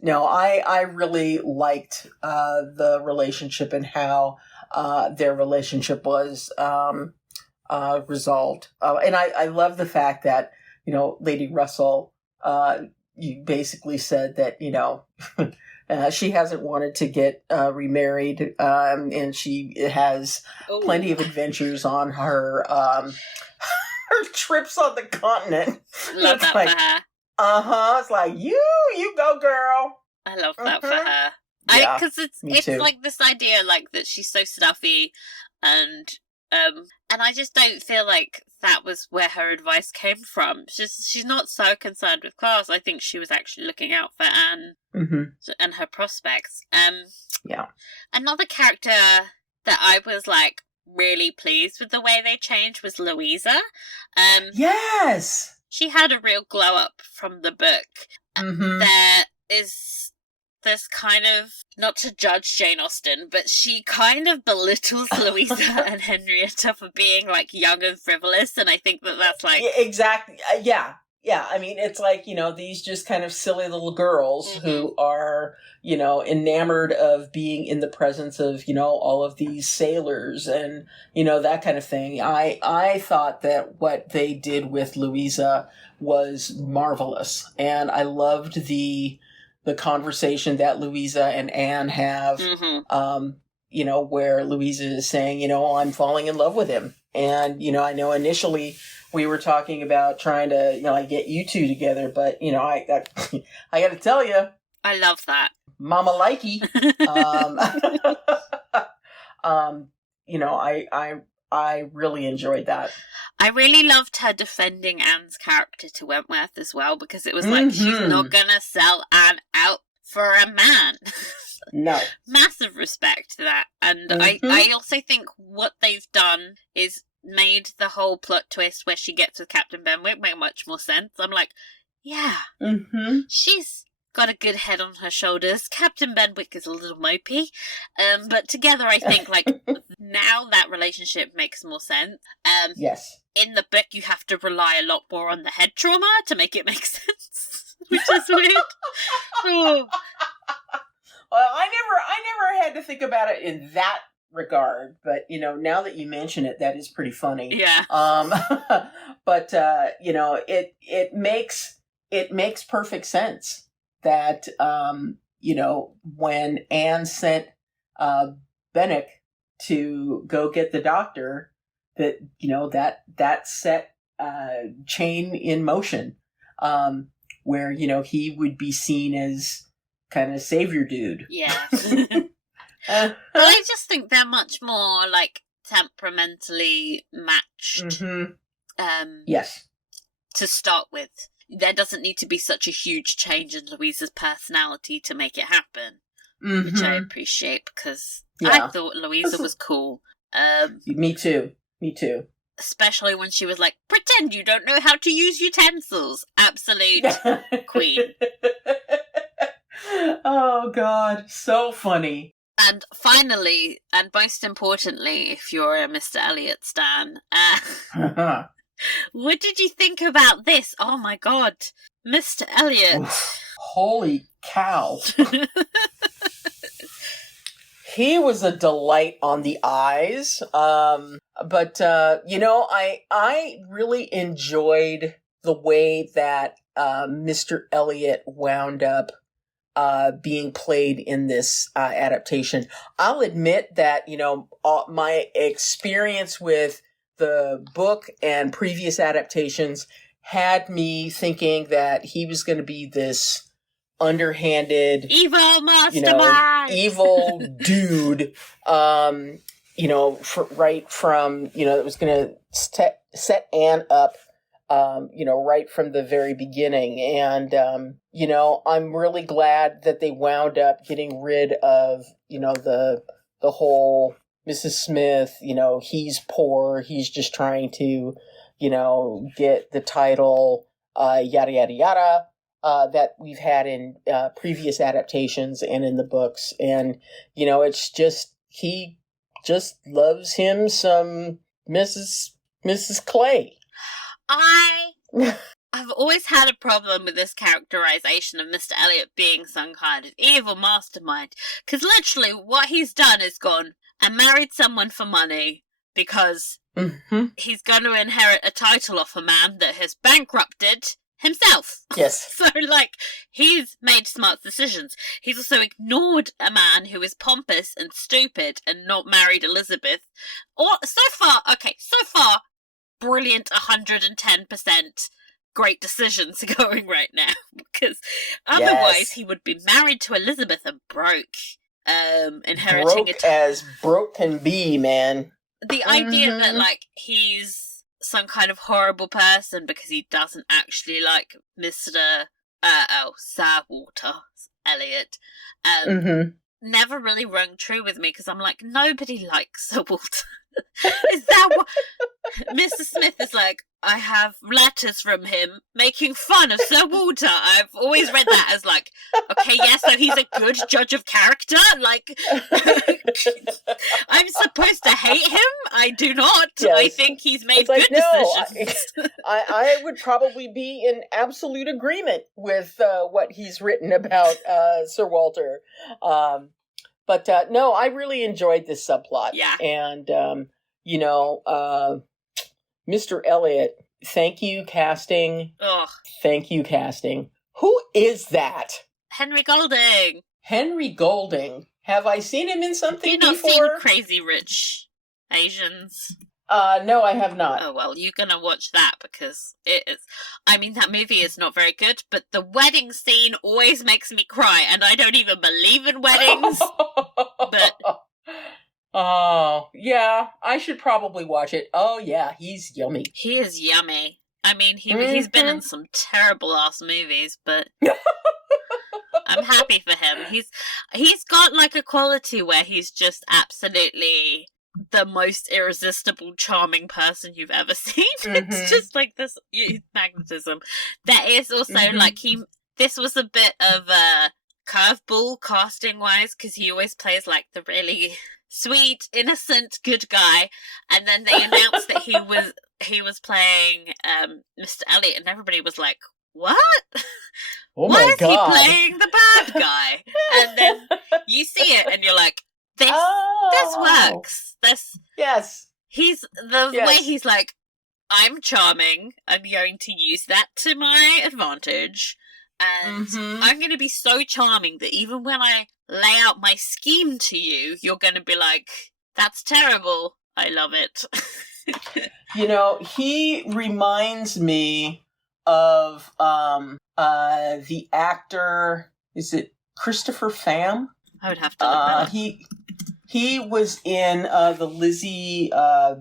No, I really liked the relationship and how their relationship was resolved. And I love the fact that, Lady Russell, you basically said that, she hasn't wanted to get remarried, and she has plenty of adventures on her her trips on the continent. Love that like, for her. It's like, you go, girl. I love that for her. Yeah, because it's too. like this idea, like, that she's so stuffy, and I just don't feel like that was where her advice came from. She's not so concerned with class. I think she was actually looking out for Anne and her prospects. Yeah. Another character that I was like really pleased with the way they changed was Louisa. Yes. She had a real glow up from the book. There is this kind of, not to judge Jane Austen, but she kind of belittles Louisa and Henrietta for being like young and frivolous, and I think that's like... Yeah, exactly. Yeah. I mean, it's like, these just kind of silly little girls who are, enamored of being in the presence of, all of these sailors and, that kind of thing. I thought that what they did with Louisa was marvelous. And I loved the conversation that Louisa and Anne have, where Louisa is saying, I'm falling in love with him. And, I know initially we were talking about trying to, get you two together, but, I got to tell you. I love that. Mama likey. I really enjoyed that. I really loved her defending Anne's character to Wentworth as well, because it was like, she's not gonna sell Anne out for a man. No. Massive respect to that. And I also think what they've done is made the whole plot twist where she gets with Captain Benwick make much more sense. I'm like, yeah, she's got a good head on her shoulders. Captain Benwick is a little mopey. But together, I think, like, now that relationship makes more sense. Yes. In the book, you have to rely a lot more on the head trauma to make it make sense, which is weird. Oh. Well, I never had to think about it in that regard, but now that you mention it, that is pretty funny. Yeah. But it makes perfect sense that when Anne sent Benwick to go get the doctor, that set chain in motion, where he would be seen as kind of savior dude. Yeah. But I just think they're much more like temperamentally matched. Yes. To start with, there doesn't need to be such a huge change in Louisa's personality to make it happen, which I appreciate, because I thought Louisa was cool. Me too. Especially when she was like, pretend you don't know how to use utensils. Absolute queen. Oh, God. So funny. And finally, and most importantly, if you're a Mr. Elliot stan, what did you think about this? Oh my God, Mr. Elliot. Oof. Holy cow. He was a delight on the eyes. But I really enjoyed the way that Mr. Elliot wound up being played in this adaptation. I'll admit that, my experience with the book and previous adaptations had me thinking that he was going to be this underhanded, evil mastermind, evil dude, right from, that was going to set Anne up, right from the very beginning. And, I'm really glad that they wound up getting rid of, the whole Mrs. Smith, he's poor. He's just trying to, get the title, yada, yada, yada, that we've had in previous adaptations and in the books. And, it's just, he just loves him some Mrs. Clay. I've always had a problem with this characterization of Mr. Elliot being some kind of evil mastermind, because literally what he's done is gone and married someone for money because he's going to inherit a title off a man that has bankrupted himself. Yes. So, he's made smart decisions. He's also ignored a man who is pompous and stupid and not married Elizabeth. So far, brilliant 110%. Great decisions going right now, because otherwise he would be married to Elizabeth and broke, inheriting broke as broke can be, man. The idea that he's some kind of horrible person because he doesn't actually like Mr. Sir Walter Elliot never really rung true with me, because I'm like, nobody likes Sir Walter. Is that what Mr. Smith is like? I have letters from him making fun of Sir Walter. I've always read that as okay, yeah, so he's a good judge of character. I'm supposed to hate him? I do not. Yes. I think he's made good decisions. I would probably be in absolute agreement with what he's written about Sir Walter. But no, I really enjoyed this subplot. Yeah. And, Mr. Elliot, thank you, casting. Ugh. Thank you, casting. Who is that? Henry Golding. Henry Golding. Have I seen him in something before? You've not seen Crazy Rich Asians? No, I have not. Oh, well, you're gonna watch that, because it is... that movie is not very good, but the wedding scene always makes me cry, and I don't even believe in weddings. But... Oh, yeah, I should probably watch it. Oh, yeah, he's yummy. He is yummy. He's been in some terrible-ass movies, but... I'm happy for him. He's got, a quality where he's just absolutely... the most irresistible, charming person you've ever seen. It's just this magnetism. There is also this was a bit of a curveball casting wise, because he always plays the really sweet, innocent, good guy, and then they announced that he was playing Mr. Elliot, and everybody was like, "What? Oh Why my is God. he playing the bad guy?" And then you see it, and you're like, This works. Yes. Way he's like, I'm charming. I'm going to use that to my advantage. And I'm going to be so charming that even when I lay out my scheme to you, you're going to be like, that's terrible. I love it. He reminds me of the actor, is it Christopher Pham? I would have to look that up. He was in the Lizzie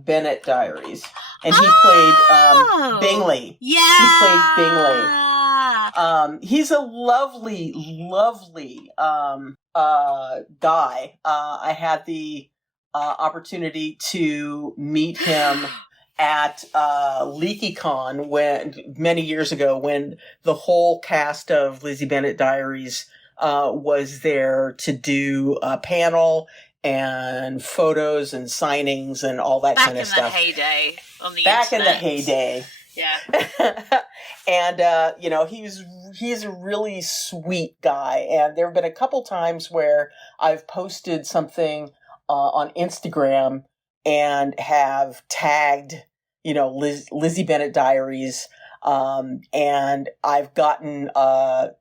Bennet Diaries, and he played Bingley. Yeah, he played Bingley. He's a lovely, lovely guy. I had the opportunity to meet him at LeakyCon many years ago, when the whole cast of Lizzie Bennet Diaries was there to do a panel and photos and signings and all that kind of stuff. Back in the heyday on the Back internet. in the heyday. Yeah. And, he's a really sweet guy. And there have been a couple times where I've posted something on Instagram and have tagged, Lizzie Bennet Diaries. And I've gotten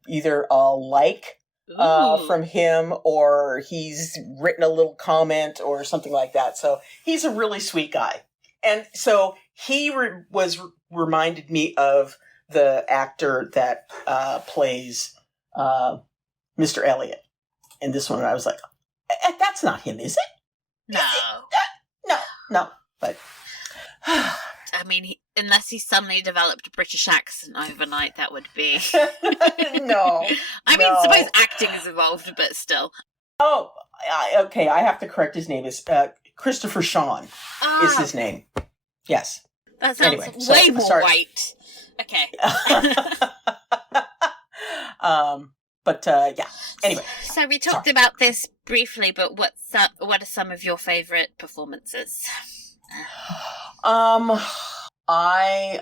either a like from him, or he's written a little comment or something like that. So he's a really sweet guy. And so he reminded me of the actor that plays Mr. Elliot in this one. I was like, that's not him, is it? No. No. But unless he suddenly developed a British accent overnight, that would be... No. Suppose acting is involved, but still. Oh, okay, I have to correct his name. It's Christopher Sean is his name. Yes. That sounds way more white. Okay. Yeah. Anyway. So we talked about this briefly, but what are some of your favorite performances? I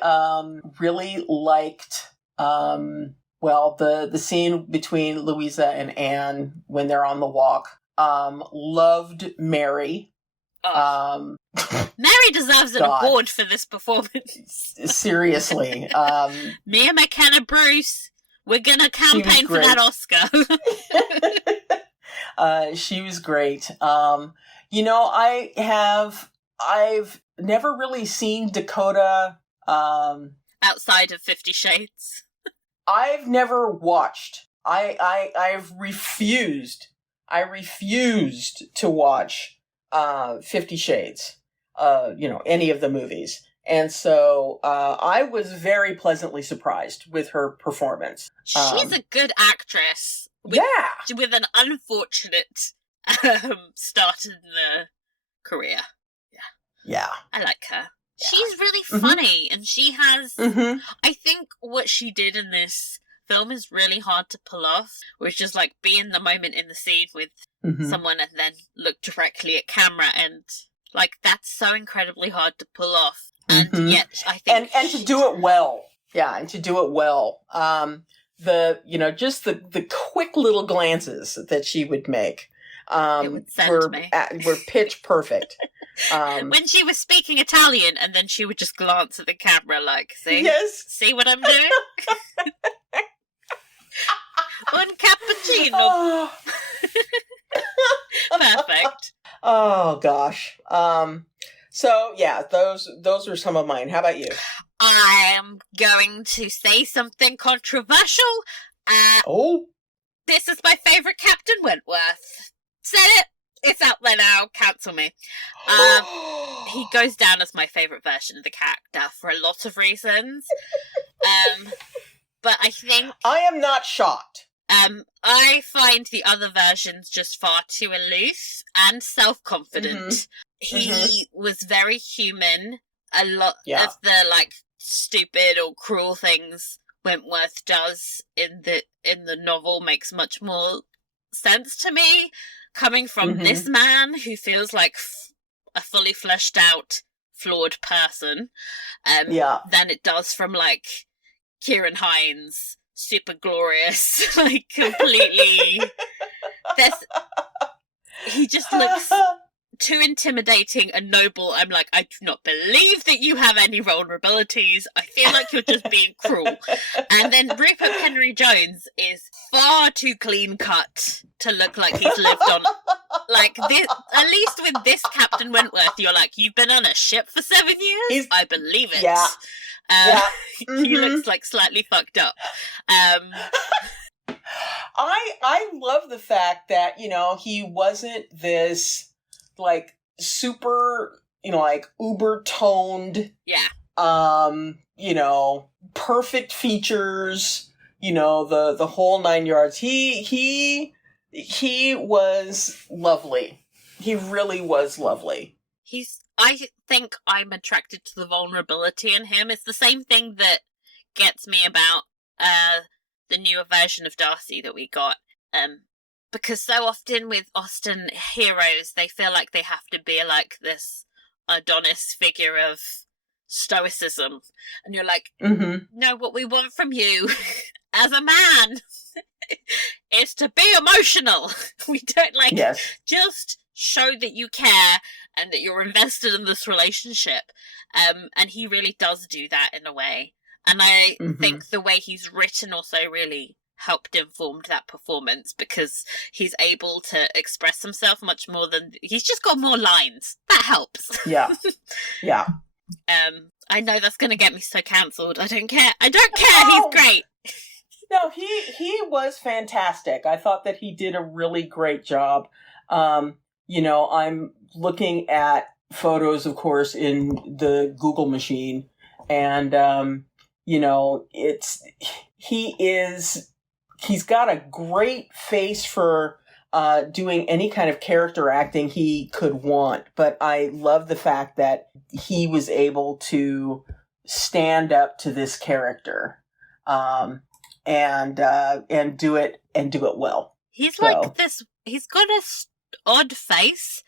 really liked the scene between Louisa and Anne when they're on the walk. Loved Mary. Mary deserves an award for this performance. Seriously. Mia McKenna Bruce, we're gonna campaign for that Oscar. She was great. I've never really seen Dakota outside of 50 Shades. I've never watched. I've refused. I refused to watch 50 Shades. Any of the movies. And so I was very pleasantly surprised with her performance. She's a good actress. With an unfortunate start in the career. Yeah. I like her. Yeah. She's really funny, and she has... I think what she did in this film is really hard to pull off, which is like be in the moment in the scene with someone and then look directly at camera, and like that's so incredibly hard to pull off. And yet I think... And to do it well. Yeah, and to do it well. Just the quick little glances that she would make were pitch perfect. When she was speaking Italian, and then she would just glance at the camera like, see what I'm doing? Un cappuccino. Perfect. Oh gosh. So yeah, those are some of mine. How about you? I am going to say something controversial. This is my favourite Captain Wentworth. Said it. It's out there now. Cancel me. He goes down as my favourite version of the character for a lot of reasons. But I think... I am not shocked. I find the other versions just far too aloof and self-confident. He was very human. A lot of the, stupid or cruel things Wentworth does in the novel makes much more sense to me, coming from this man who feels like a fully fleshed out, flawed person, than it does from, Kieran Hines, super glorious, completely... He just looks too intimidating and noble. I'm like, I do not believe that you have any vulnerabilities. I feel like you're just being cruel. And then Rupert Henry Jones is far too clean cut to look like he's lived on... this, at least with this Captain Wentworth, you're like, you've been on a ship for 7 years? I believe it. Yeah. He looks slightly fucked up. I love the fact that, he wasn't this, super, uber toned. Yeah. Perfect features, the whole 9 yards. He was lovely. He really was lovely. I think I'm attracted to the vulnerability in him. It's the same thing that gets me about the newer version of Darcy that we got. Because so often with Austen heroes, they feel like they have to be this Adonis figure of stoicism. And you're like, no, what we want from you as a man is to be emotional. We don't just show that you care and that you're invested in this relationship. And he really does do that in a way. And I think the way he's written also really helped inform that performance, because he's able to express himself much more than... He's just got more lines. That helps. Yeah. Yeah. I know that's going to get me so cancelled. I don't care. He's great. No, he was fantastic. I thought that he did a really great job. I'm looking at photos, of course, in the Google machine, and he's got a great face for doing any kind of character acting he could want. But I love the fact that he was able to stand up to this character, and do it well. He's like this. He's got a odd face,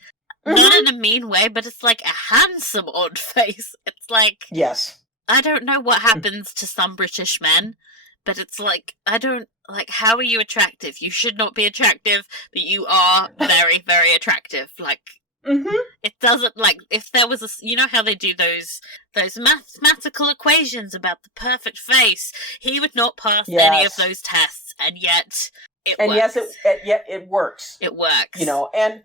not in a mean way, but it's like a handsome odd face. It's like, yes, I don't know what happens to some British men, but it's like, I don't, like, how are you attractive? You should not be attractive, but you are very, very attractive. Like, it doesn't, like, if there was a, you know how they do those mathematical equations about the perfect face, he would not pass any of those tests, and yet it works. Yet it works. It works. You know, and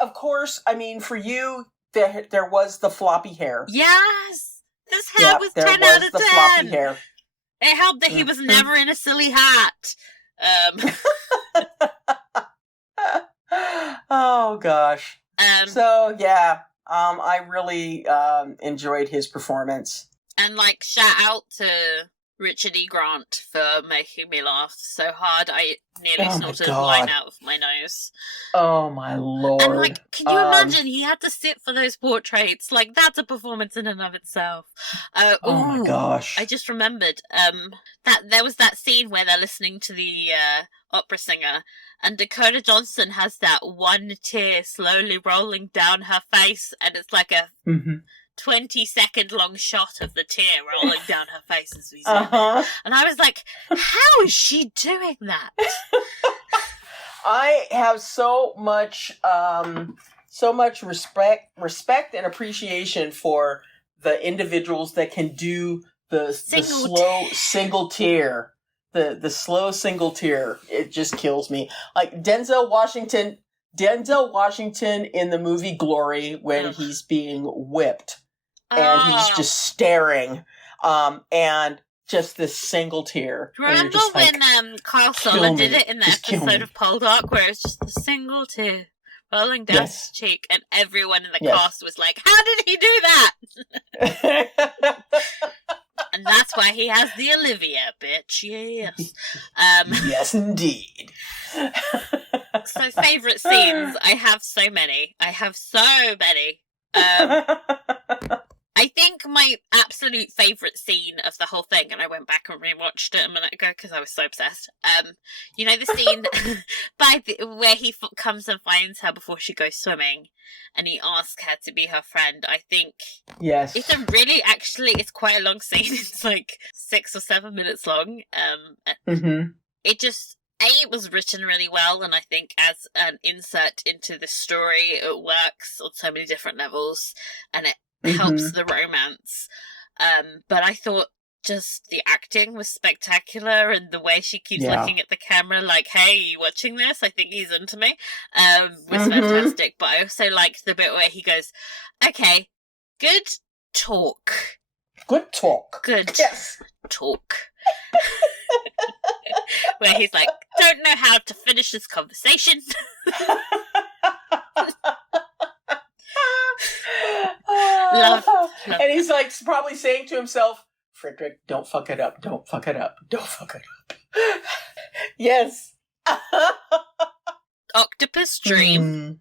of course, I mean, for you, there was the floppy hair. Yes! His hair was 10 out of 10! Floppy hair. It helped that he was never in a silly hat. Oh, gosh. So, yeah, I really enjoyed his performance. And, like, shout out to Richard E. Grant for making me laugh so hard I nearly snorted wine out of my nose. Oh my lord. And like, can you imagine he had to sit for those portraits? Like, that's a performance in and of itself. Oh my gosh. I just remembered that there was that scene where they're listening to the opera singer, and Dakota Johnson has that one tear slowly rolling down her face, and it's like a 20-second long shot of the tear rolling down her face as we zoom in. And I was like, how is she doing that? I have so much respect and appreciation for the individuals that can do the slow single tear. The slow single tear. It just kills me. Like Denzel Washington in the movie Glory when he's being whipped. And he's just staring, and just this single tear. Remember when Carl Soller did it in the episode of Poldark, where it's just a single tear rolling down his cheek, and everyone in the cast was like, how did he do that? And that's why he has the Olivia, bitch, yes. Yes, indeed. So, favourite scenes, I have so many. I think my absolute favourite scene of the whole thing, and I went back and rewatched it a minute ago because I was so obsessed. You know the scene where he comes and finds her before she goes swimming, and he asks her to be her friend. I think it's it's quite a long scene. It's like 6 or 7 minutes long. It just. It was written really well, and I think as an insert into the story, it works on so many different levels, and it helps the romance. But I thought just the acting was spectacular, and the way she keeps looking at the camera like, hey, are you watching this? I think he's into me, was fantastic. But I also liked the bit where he goes, okay, good talk. Good talk. Good talk. Where he's like, don't know how to finish this conversation. Love. And he's like probably saying to himself, Frederick, don't fuck it up. Don't fuck it up. Don't fuck it up. Yes. Octopus Dream.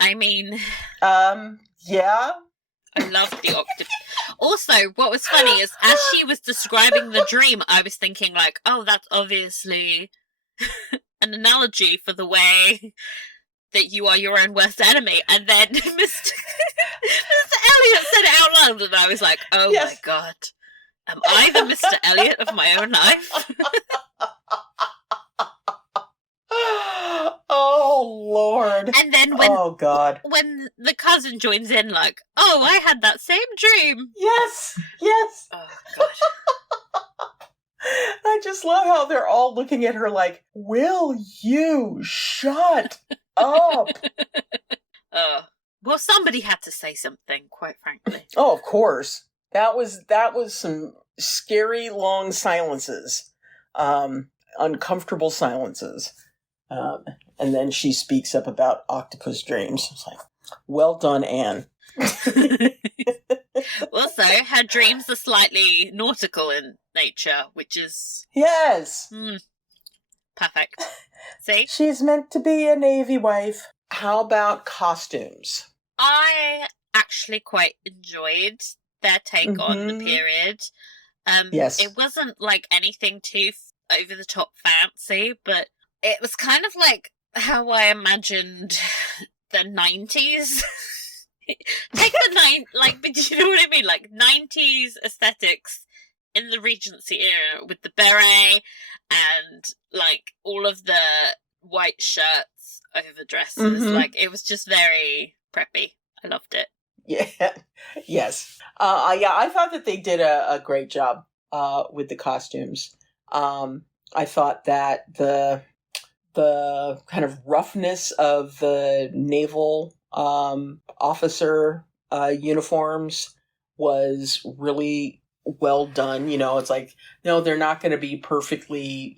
I mean. Yeah. I love the octopus. Also, what was funny is, as she was describing the dream, I was thinking, like, oh, that's obviously an analogy for the way that you are your own worst enemy. And then Mr. Elliot said it out loud, and I was like, oh my god. Am I the Mr. Elliot of my own life? Oh, Lord. And then when the cousin joins in, like, oh, I had that same dream. Yes. Oh, God. I just love how they're all looking at her like, will you shut up? Well, somebody had to say something, quite frankly. Oh, of course. That was some scary long silences. Uncomfortable silences. And then she speaks up about octopus dreams. It's like, well done, Anne. Also, her dreams are slightly nautical in nature, which is... Yes! Perfect. See? She's meant to be a Navy wife. How about costumes? I actually quite enjoyed their take on the period. Yes. It wasn't like anything too over the top fancy, but it was kind of like how I imagined the 90s. Take the but do you know what I mean? Like 90s aesthetics in the Regency era with the beret and like all of the white shirts over dresses. Like it was just very preppy. I loved it. Yeah. Yes. Yeah, I thought that they did a great job with the costumes. I thought that the kind of roughness of the naval officer uniforms was really well done. It's like, no, they're not going to be perfectly,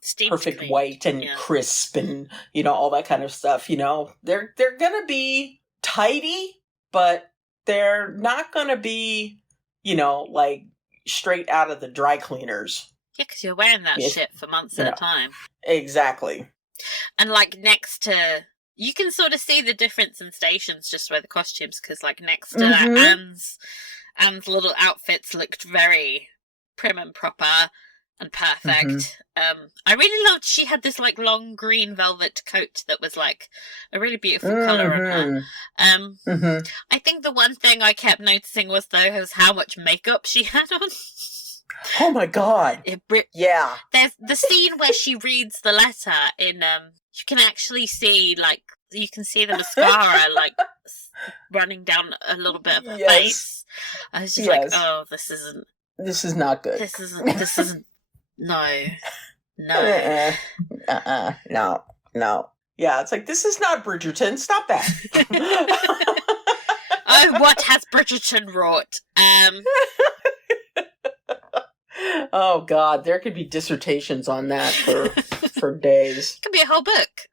Steamed perfect clean. white and crisp and, all that kind of stuff. They're going to be tidy, but they're not going to be, like straight out of the dry cleaners. Yeah, because you're wearing that shit for months at a time. Exactly. And like next to, you can sort of see the difference in stations just by the costumes, because like next to that, Anne's little outfits looked very prim and proper and perfect. I really loved, she had this like long green velvet coat that was like a really beautiful colour on her. I think the one thing I kept noticing was how much makeup she had on. Oh my god. Yeah. There's the scene where she reads the letter in, you can actually see, like, you can see the mascara, like, running down a little bit of her face. I was just like, oh, this is not good. This isn't, no. No. Yeah, it's like, this is not Bridgerton. Stop that. Oh, what has Bridgerton wrought? Oh God, there could be dissertations on that for days. It could be a whole book,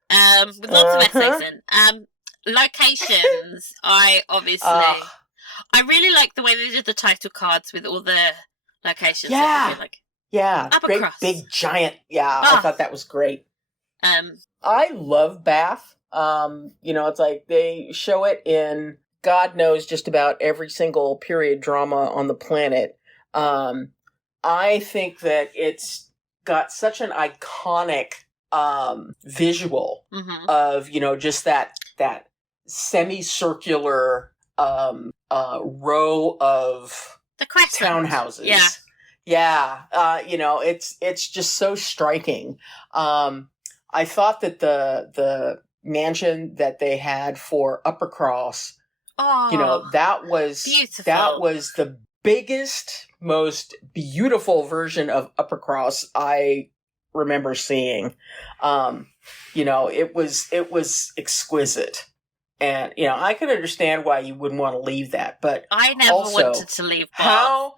with lots of essays in. Locations, I really like the way they did the title cards with all the locations. Yeah, Upper great Cross. big giant. Yeah, Bath. I thought that was great. I love Bath. It's like they show it in God knows just about every single period drama on the planet. I think that it's got such an iconic visual of, just that semicircular row of the townhouses. Yeah. Yeah. It's just so striking. I thought that the mansion that they had for Upper Cross, that was beautiful. That was the biggest, most beautiful version of Upper Cross I remember seeing. It was exquisite. And, I could understand why you wouldn't want to leave that, but I never wanted to leave Bath.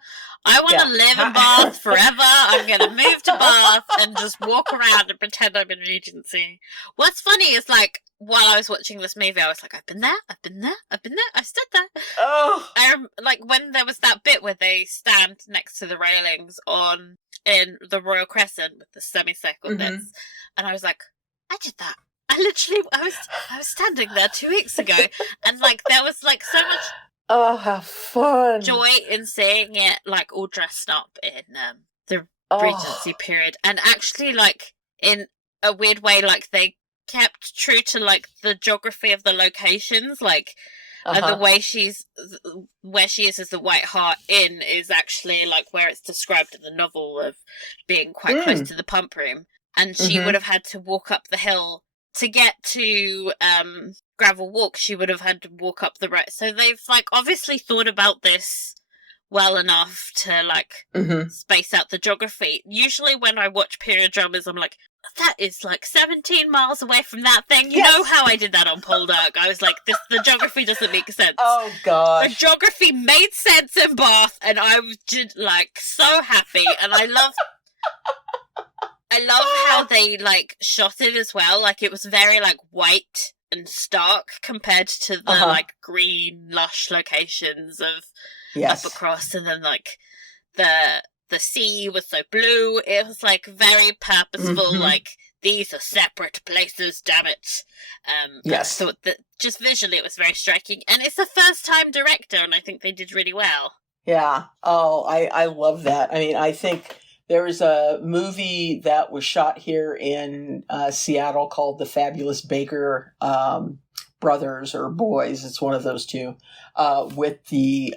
I want to live in Bath forever. I'm going to move to Bath and just walk around and pretend I'm in Regency. What's funny is, like, while I was watching this movie, I was like, I've been there, I've stood there. Oh! Like, when there was that bit where they stand next to the railings in the Royal Crescent with the semicircle bits, and I was like, I did that. I was standing there 2 weeks ago, and, like, there was, like, so much... Oh, how fun. Joy in seeing it, like, all dressed up in the Regency period. And actually, like, in a weird way, like, they kept true to, like, the geography of the locations. Like, and the way where she is as the White Hart Inn is actually, like, where it's described in the novel of being quite close to the pump room. And she would have had to walk up the hill to get to Gravel Walk. She would have had to walk up the road. So they've, like, obviously thought about this well enough to, like, space out the geography. Usually when I watch period dramas, I'm like, that is, like, 17 miles away from that thing. You know how I did that on Poldark. I was like, the geography doesn't make sense. Oh, gosh. The geography made sense in Bath, and I was just, like, so happy. And I love how they, like, shot it as well. Like, it was very, like, white and stark compared to the, like, green, lush locations of Upper Cross. And then, like, the sea was so blue. It was, like, very purposeful. Like, these are separate places, damn it. Yes. I thought that just visually it was very striking. And it's a first-time director, and I think they did really well. Yeah. Oh, I love that. I mean, I think there was a movie that was shot here in Seattle called The Fabulous Baker Brothers or Boys. It's one of those two, with the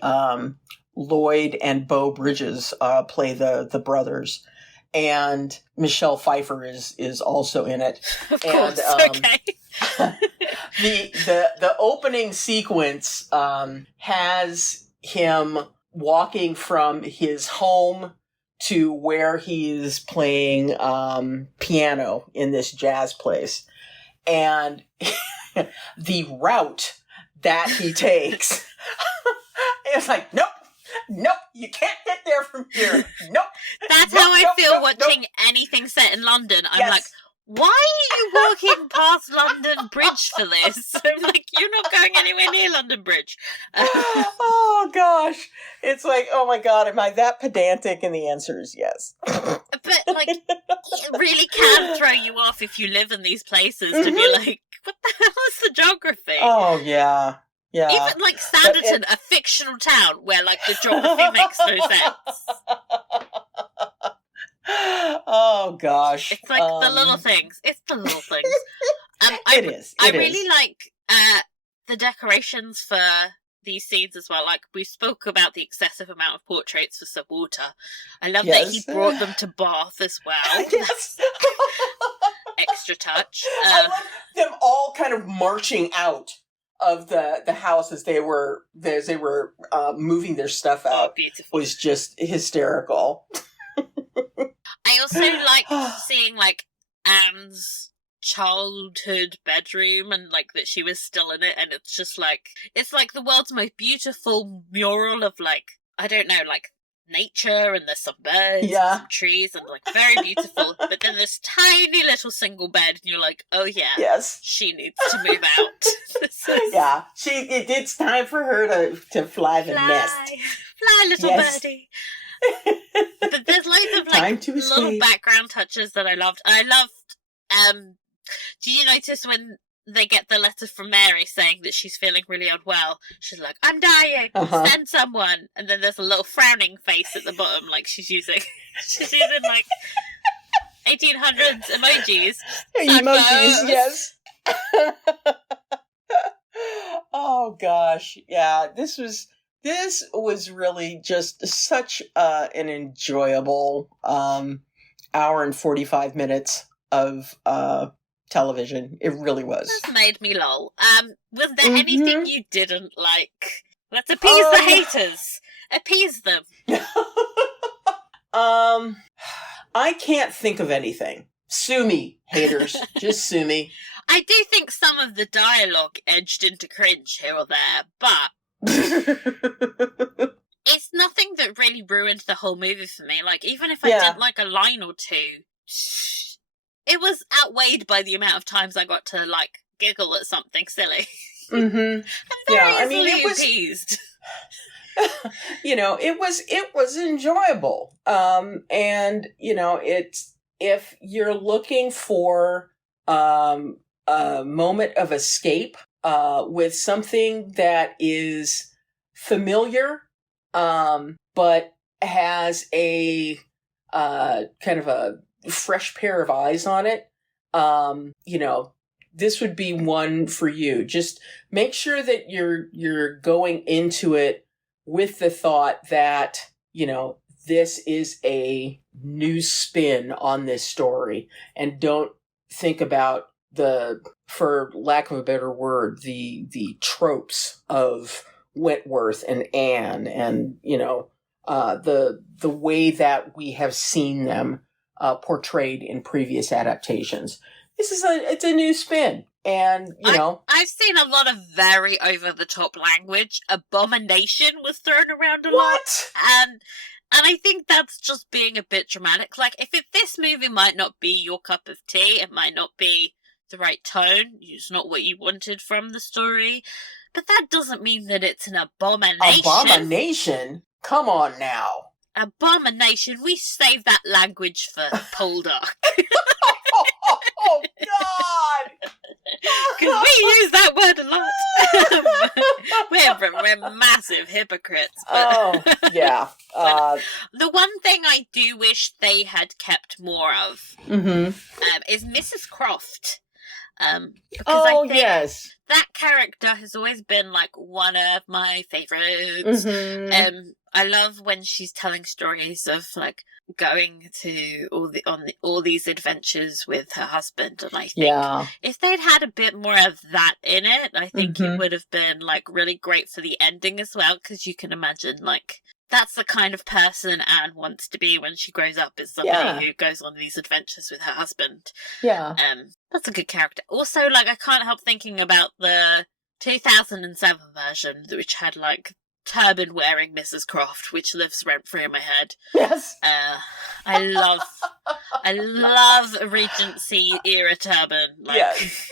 Lloyd and Beau Bridges play the brothers. And Michelle Pfeiffer is also in it. Of course, okay. the opening sequence has him walking from his home to where he is playing piano in this jazz place. And the route that he takes, it's like, nope, you can't get there from here. Nope. That's how I feel watching anything set in London. I'm like, why are you walking past London Bridge for this? I'm like, you're not going anywhere near London Bridge. Oh, gosh. It's like, oh, my God, am I that pedantic? And the answer is yes. But, like, it really can throw you off if you live in these places to be like, what the hell is the geography? Oh, yeah. Yeah. Even, like, Sanditon, a fictional town where, like, the geography makes no sense. Oh, gosh. It's like the little things. It's the little things. It is. I really like the decorations for these scenes as well. Like, we spoke about the excessive amount of portraits for Sir Walter. I love that he brought them to Bath as well. Yes. Extra touch. I love them all kind of marching out of the house as they were moving their stuff out. Oh, beautiful. Was just hysterical. I also like seeing, like, Anne's childhood bedroom and, like, that she was still in it, and it's just, like, it's, like, the world's most beautiful mural of, like, I don't know, like, nature, and there's some birds and some trees, and, like, very beautiful, but then this tiny little single bed, and you're like, oh, yeah, yes, she needs to move out. Yeah, it's time for her to fly the nest. Fly, little birdie. But there's loads of like little background touches that I loved. Do you notice when they get the letter from Mary saying that she's feeling really unwell? She's like, I'm dying, send someone. And then there's a little frowning face at the bottom, like she's using like 1800s emojis. Emojis, yes. Oh gosh, yeah, this was really just such an enjoyable hour and 45 minutes of television. It really was. This made me lol. Was there anything you didn't like? Let's appease the haters. Appease them. I can't think of anything. Sue me, haters. Just sue me. I do think some of the dialogue edged into cringe here or there, but it's nothing that really ruined the whole movie for me. Like, even if I didn't like a line or two, it was outweighed by the amount of times I got to, like, giggle at something silly. Mm-hmm. I'm very easily appeased. It was enjoyable. And, it's, if you're looking for a moment of escape with something that is familiar, but has a kind of a fresh pair of eyes on it, this would be one for you. Just make sure that you're going into it with the thought that, this is a new spin on this story, and don't think about for lack of a better word, the tropes of Wentworth and Anne, and the way that we have seen them portrayed in previous adaptations. It's a new spin, and I've seen a lot of very over the top language. Abomination was thrown around a lot, and I think that's just being a bit dramatic. Like, if this movie might not be your cup of tea, it might not be the right tone, it's not what you wanted from the story, but that doesn't mean that it's an abomination. Abomination? Come on now. Abomination? We save that language for Poldark. Oh, God! Because we use that word a lot. we're massive hypocrites. But Oh, yeah. the one thing I do wish they had kept more of is Mrs. Croft. Because I think yes. that character has always been like one of my favorites. I love when she's telling stories of like going to all these adventures with her husband, and I think if they'd had a bit more of that in it, I think it would have been like really great for the ending as well, because you can imagine like that's the kind of person Anne wants to be when she grows up, is somebody who goes on these adventures with her husband. Yeah. That's a good character. Also, like, I can't help thinking about the 2007 version, which had like turban-wearing Mrs. Croft, which lives rent-free in my head. Yes. I love a Regency era turban. Like, yes.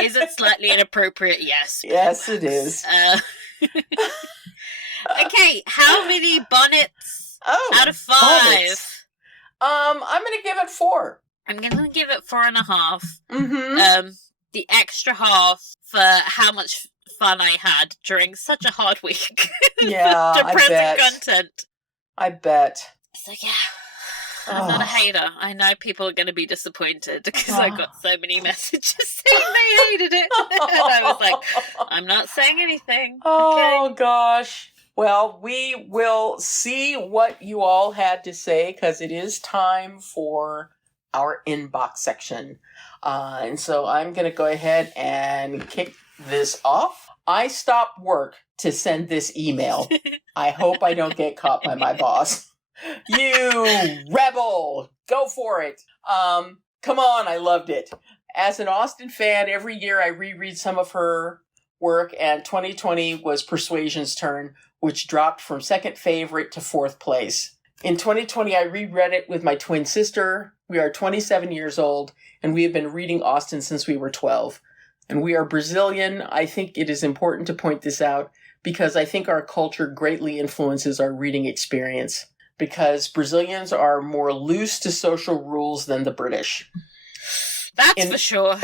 Is it slightly inappropriate? Yes. Yes, it is. Okay, how many bonnets out of 5? Bonnets. I'm gonna give it 4. I'm gonna give it 4.5. The extra half for how much fun I had during such a hard week. Yeah, depressing content. I bet. So yeah, I'm not a hater. I know people are going to be disappointed because I got so many messages saying they hated it. And I was like, I'm not saying anything. Oh, gosh. Well, we will see what you all had to say, because it is time for our inbox section. And so I'm going to go ahead and kick this off. I stopped work to send this email. I hope I don't get caught by my boss. You rebel! Go for it! Come on, I loved it. As an Austen fan, every year I reread some of her work, and 2020 was Persuasion's turn, which dropped from second favorite to 4th place. In 2020, I reread it with my twin sister. We are 27 years old, and we have been reading Austen since we were 12. And we are Brazilian. I think it is important to point this out because I think our culture greatly influences our reading experience, because Brazilians are more loose to social rules than the British. That's for sure.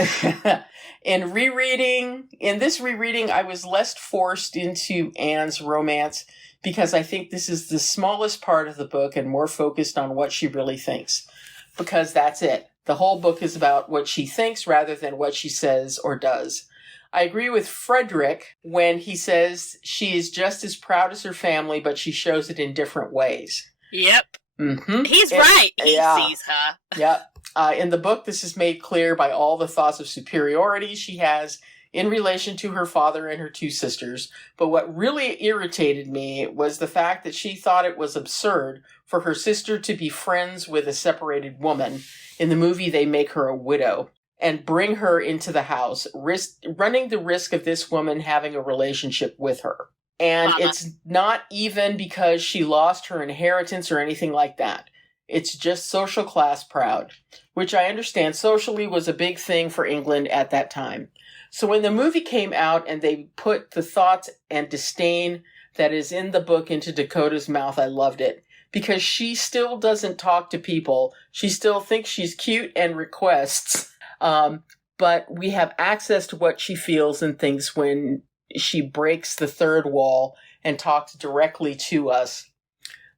In this rereading, I was less forced into Anne's romance because I think this is the smallest part of the book and more focused on what she really thinks. Because that's it. The whole book is about what she thinks rather than what she says or does. I agree with Frederick when he says she is just as proud as her family, but she shows it in different ways. Yep. He's right. He sees her. Yep. In the book, this is made clear by all the thoughts of superiority she has in relation to her father and her 2 sisters. But what really irritated me was the fact that she thought it was absurd for her sister to be friends with a separated woman. In the movie, they make her a widow and bring her into the house, running the risk of this woman having a relationship with her. And it's not even because she lost her inheritance or anything like that. It's just social class proud, which I understand socially was a big thing for England at that time. So when the movie came out and they put the thoughts and disdain that is in the book into Dakota's mouth, I loved it. Because she still doesn't talk to people. She still thinks she's cute and requests. But we have access to what she feels and thinks when she breaks the 3rd wall and talks directly to us.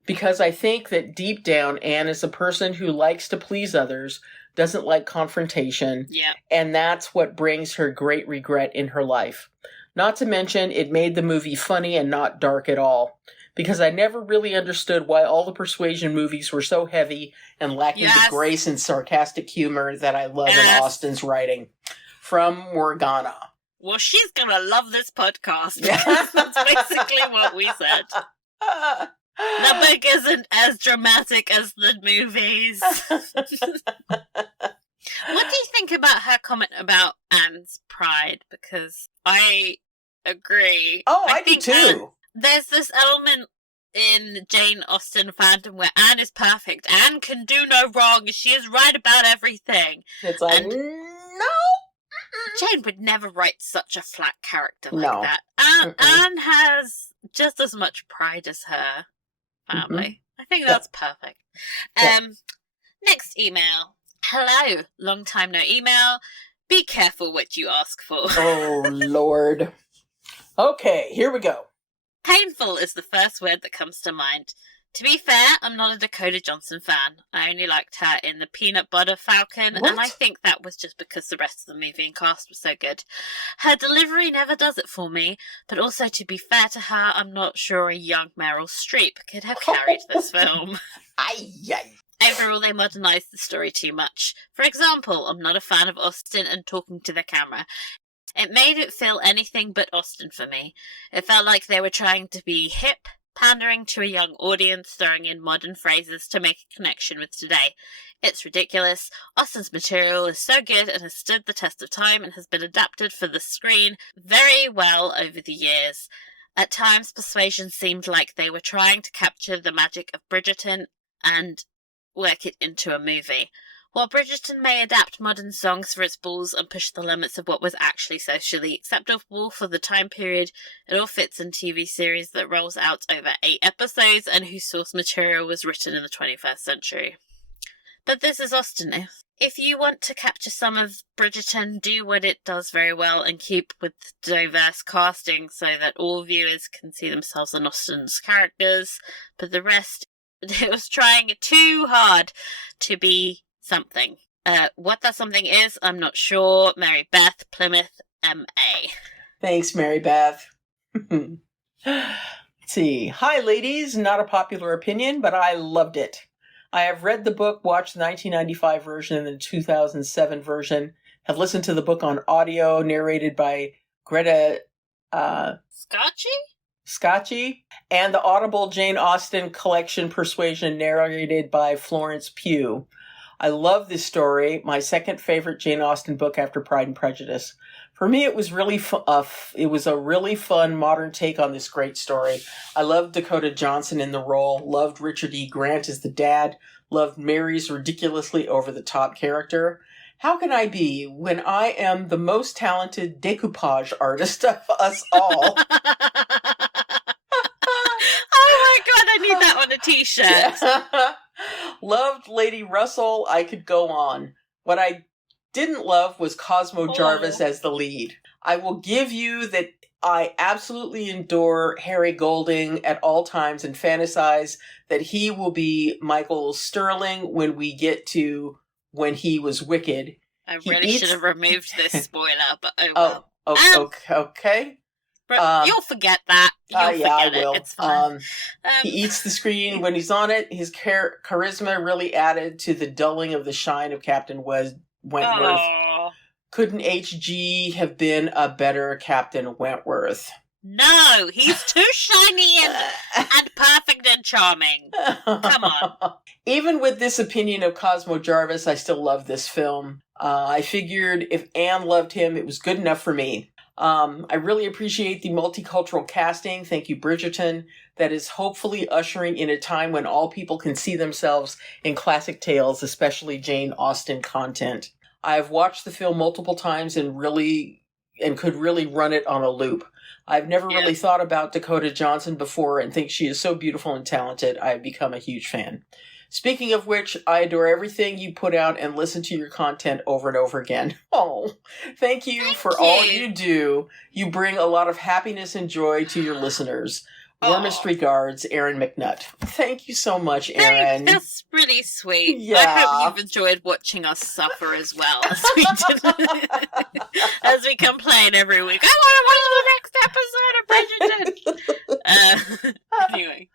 Because I think that deep down, Anne is a person who likes to please others, doesn't like confrontation, and that's what brings her great regret in her life. Not to mention, it made the movie funny and not dark at all, because I never really understood why all the Persuasion movies were so heavy and lacking the grace and sarcastic humor that I love in Austen's writing. From Morgana. Well, she's gonna love this podcast. That's basically what we said. The book isn't as dramatic as the movies. What do you think about her comment about Anne's pride? Because I agree. Oh, I do too. There's this element in Jane Austen fandom where Anne is perfect. Anne can do no wrong. She is right about everything. It's like, no. Jane would never write such a flat character like that. Anne has just as much pride as her family. I think that's perfect. Next email. Hello, long time no email. Be careful what you ask for. Oh, Lord. Okay, here we go. Painful is the first word that comes to mind. To be fair, I'm not a Dakota Johnson fan. I only liked her in The Peanut Butter Falcon, What? and I think that was just because the rest of the movie and cast was so good. Her delivery never does it for me, but also to be fair to her, I'm not sure a young Meryl Streep could have carried this film. Ay. Overall, they modernised the story too much. For example, I'm not a fan of Austen and talking to the camera. It made it feel anything but Austen for me. It felt like they were trying to be hip, pandering to a young audience, throwing in modern phrases to make a connection with today. It's ridiculous. Austen's material is so good and has stood the test of time and has been adapted for the screen very well over the years. At times, Persuasion seemed like they were trying to capture the magic of Bridgerton and work it into a movie. While Bridgerton may adapt modern songs for its balls and push the limits of what was actually socially acceptable for the time period, it all fits in a TV series that rolls out over 8 episodes and whose source material was written in the 21st century. But this is Austen. If you want to capture some of Bridgerton, do what it does very well and keep with diverse casting so that all viewers can see themselves in Austen's characters, but the rest, it was trying too hard to be something. What that something is, I'm not sure. Mary Beth, Plymouth, MA. Thanks, Mary Beth. Let's see. Hi, ladies. Not a popular opinion, but I loved it. I have read the book, watched the 1995 version and the 2007 version, have listened to the book on audio, narrated by Greta Scacchi, and the Audible Jane Austen collection Persuasion, narrated by Florence Pugh. I love this story, my second favorite Jane Austen book after Pride and Prejudice. For me, it was it was a really fun modern take on this great story. I loved Dakota Johnson in the role, loved Richard E. Grant as the dad, loved Mary's ridiculously over-the-top character. How can I be when I am the most talented decoupage artist of us all? Oh my god, I need that on a t-shirt. Loved Lady Russell. I could go on. What I didn't love was Cosmo Jarvis as the lead. I will give you that I absolutely adore Harry Golding at all times and fantasize that he will be Michael Sterling when we get to when he was Wicked. I really should have removed this spoiler, but oh well. Okay. But you'll forget that. I will. It's fine. He eats the screen when he's on it. His charisma really added to the dulling of the shine of Captain Wentworth. Aww. Couldn't HG have been a better Captain Wentworth? No, he's too shiny and perfect and charming. Come on. Even with this opinion of Cosmo Jarvis, I still love this film. I figured if Anne loved him, it was good enough for me. I really appreciate the multicultural casting. Thank you, Bridgerton. That is hopefully ushering in a time when all people can see themselves in classic tales, especially Jane Austen content. I've watched the film multiple times and could really run it on a loop. I've never really thought about Dakota Johnson before and think she is so beautiful and talented. I've become a huge fan. Speaking of which, I adore everything you put out and listen to your content over and over again. Oh, thank you for all you do. You bring a lot of happiness and joy to your listeners. Warmest regards, Erin McNutt. Thank you so much, Erin. That's really sweet. Yeah. I hope you've enjoyed watching us suffer as well as we did. As we complain every week. I want to watch the next episode of Bridgerton. Anyway.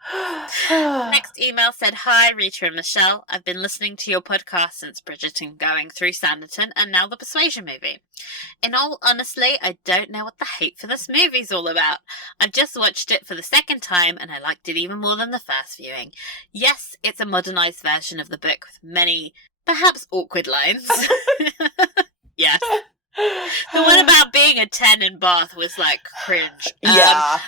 Next email said, "Hi, Rita and Michelle. I've been listening to your podcast since Bridgerton going through Sanditon and now the Persuasion movie. In all honesty, I don't know what the hate for this movie's all about. I've just watched it for the second time and I liked it even more than the first viewing. Yes, it's a modernised version of the book with many, perhaps awkward lines." Yes. The one about being a 10 in Bath was like cringe. Yeah.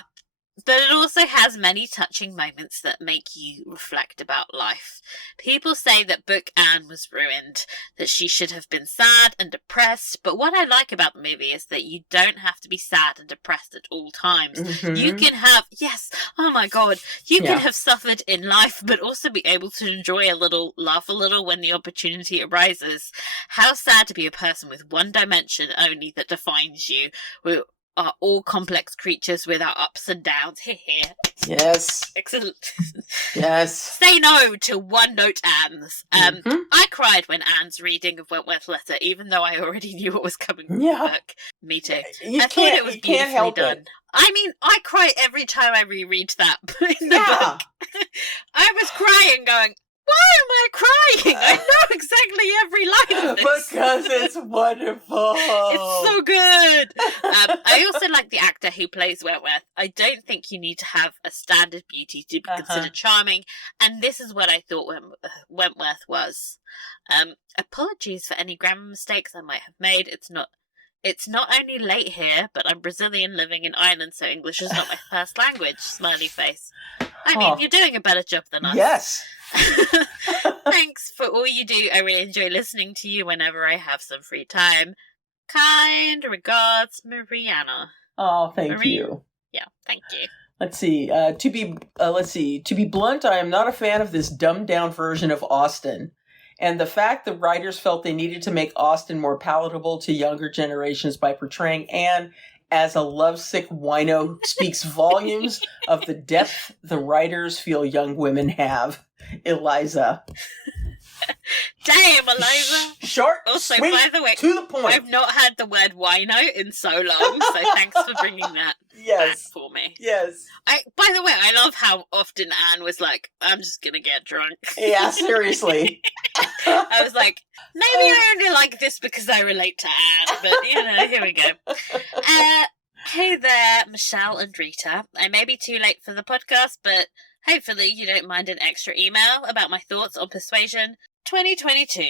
But it also has many touching moments that make you reflect about life. People say that book Anne was ruined, that she should have been sad and depressed, but what I like about the movie is that you don't have to be sad and depressed at all times. You can have, yes, oh my god, you can have suffered in life, but also be able to enjoy a little, laugh a little when the opportunity arises. How sad to be a person with one dimension only that defines you. We are all complex creatures with our ups and downs. Here. Yes. Excellent. Yes. Say no to one-note Anne's. I cried when Anne's reading of Wentworth's letter, even though I already knew what was coming from the book. Me too. I thought it was beautifully done. It. I mean, I cry every time I reread that in the book. I was crying going, why am I crying? I know exactly every line of this. Because it's wonderful. It's so good. I also like the actor who plays Wentworth. I don't think you need to have a standard beauty to be considered charming, and this is what I thought Wentworth was. Apologies for any grammar mistakes I might have made. It's not only late here, but I'm Brazilian living in Ireland, so English is not my first language. Smiley face. I mean, you're doing a better job than us. Yes. Thanks for all you do. I really enjoy listening to you whenever I have some free time. Kind regards, Mariana. Oh, thank you. Yeah, thank you. Let's see. To be blunt, I am not a fan of this dumbed down version of Austen. And the fact the writers felt they needed to make Austen more palatable to younger generations by portraying Anne as a lovesick wino speaks volumes of the depth the writers feel young women have. Eliza. Damn, Eliza. Short, also, sweet, by the way, to the point. I've not had the word wino in so long, so thanks for bringing that back for me. Yes. By the way, I love how often Anne was like, I'm just gonna get drunk. Yeah, seriously. I was like, maybe I only like this because I relate to Anne, but, here we go. Hey there, Michele and Rita. I may be too late for the podcast, but hopefully you don't mind an extra email about my thoughts on Persuasion 2022.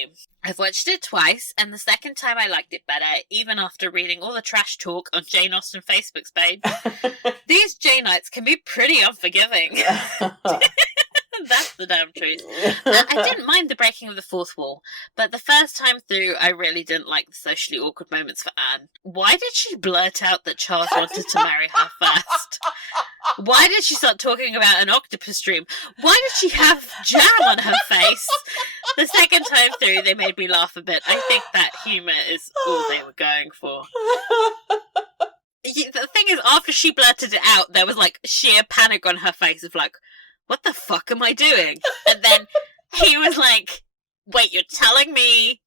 I've watched it twice, and the second time I liked it better, even after reading all the trash talk on Jane Austen Facebook's page. These Janeites can be pretty unforgiving. That's the damn truth. I didn't mind the breaking of the fourth wall, but the first time through, I really didn't like the socially awkward moments for Anne. Why did she blurt out that Charles wanted to marry her first? Why did she start talking about an octopus dream? Why did she have jam on her face? The second time through, they made me laugh a bit. I think that humour is all they were going for. The thing is, after she blurted it out, there was like sheer panic on her face of like, what the fuck am I doing? And then he was like, wait, you're telling me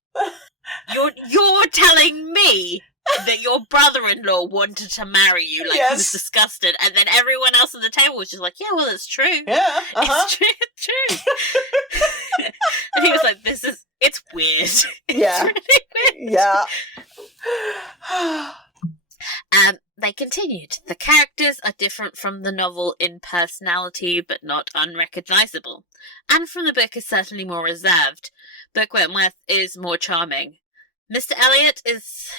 that your brother-in-law wanted to marry you, like, he was disgusted, and then everyone else at the table was just like, yeah, well, it's true. Yeah, It's true. And he was like, it's weird. It's really weird. Yeah. They continued. The characters are different from the novel in personality, but not unrecognisable. And from the book is certainly more reserved. Book Wentworth is more charming. Mr. Elliot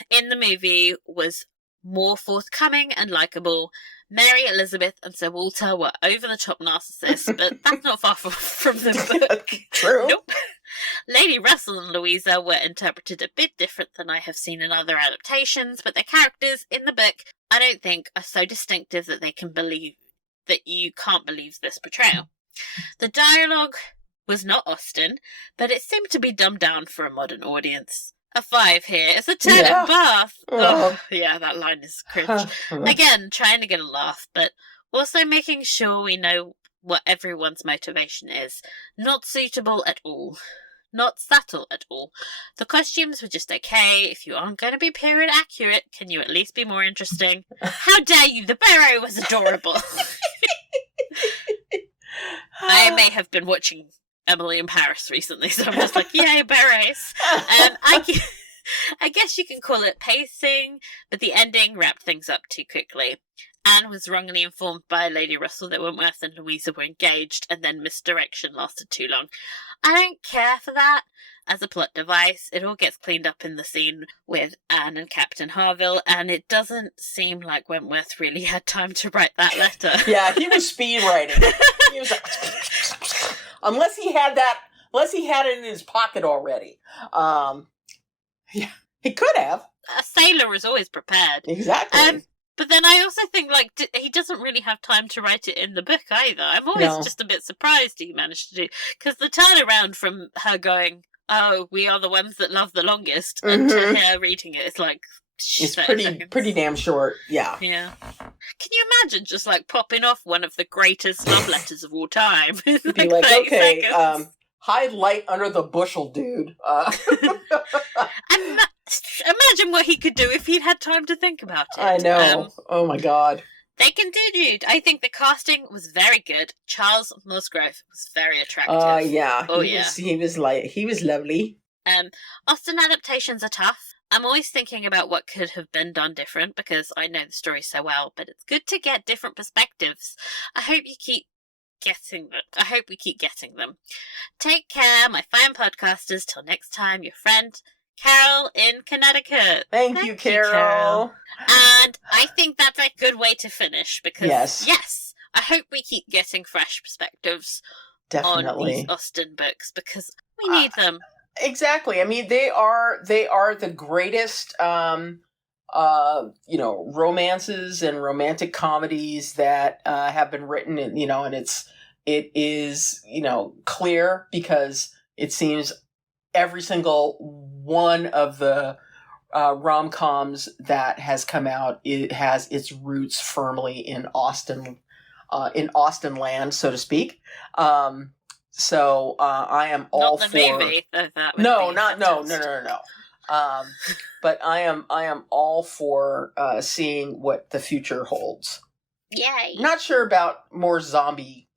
in the movie was more forthcoming and likeable. Mary Elizabeth and Sir Walter were over-the-top narcissists, but that's not far from the book. True. Nope. Lady Russell and Louisa were interpreted a bit different than I have seen in other adaptations, but their characters in the book, I don't think, are so distinctive that you can't believe this portrayal. The dialogue was not Austen, but it seemed to be dumbed down for a modern audience. A 5 here. It's a 10 at Bath. Oh, yeah, that line is cringe. Again, trying to get a laugh, but also making sure we know what everyone's motivation is. Not suitable at all. Not subtle at all. The costumes were just okay. If you aren't going to be period accurate, can you at least be more interesting? How dare you? The beret was adorable. I may have been watching Emily in Paris recently, so I'm just like, yay, berets. I guess you can call it pacing, but the ending wrapped things up too quickly. Anne was wrongly informed by Lady Russell that Wentworth and Louisa were engaged, and then misdirection lasted too long. I don't care for that. as a plot device. It all gets cleaned up in the scene with Anne and Captain Harville, and it doesn't seem like Wentworth really had time to write that letter. Yeah, he was speed writing. He was like, unless he had it in his pocket already. Yeah, he could have. A sailor is always prepared. Exactly. But then I also think, like, he doesn't really have time to write it in the book either. I'm always just a bit surprised he managed to do, because the turnaround from her going, "Oh, we are the ones that love the longest," and to her reading it, it's like, it's pretty damn short. Yeah. Yeah. Can you imagine just like popping off one of the greatest love letters of all time? Be like, okay, hide light under the bushel, dude. Imagine what he could do if he'd had time to think about it. I know. Oh my God. They continued. I think the casting was very good. Charles Musgrove was very attractive. Yeah. He was lovely. Austen adaptations are tough. I'm always thinking about what could have been done different because I know the story so well, but it's good to get different perspectives. I hope we keep getting them. Take care, my fine podcasters. Till next time, your friend Carol in Connecticut. Thank you, Carol. And I think that's a good way to finish because yes, I hope we keep getting fresh perspectives on these Austen books because we need them. Exactly. I mean, they are the greatest romances and romantic comedies that have been written, and it is clear because it seems every single one of the rom-coms that has come out, it has its roots firmly in Austen land, so to speak. So I am all not for the movie. That no. But I am all for seeing what the future holds. Yay! Not sure about more zombie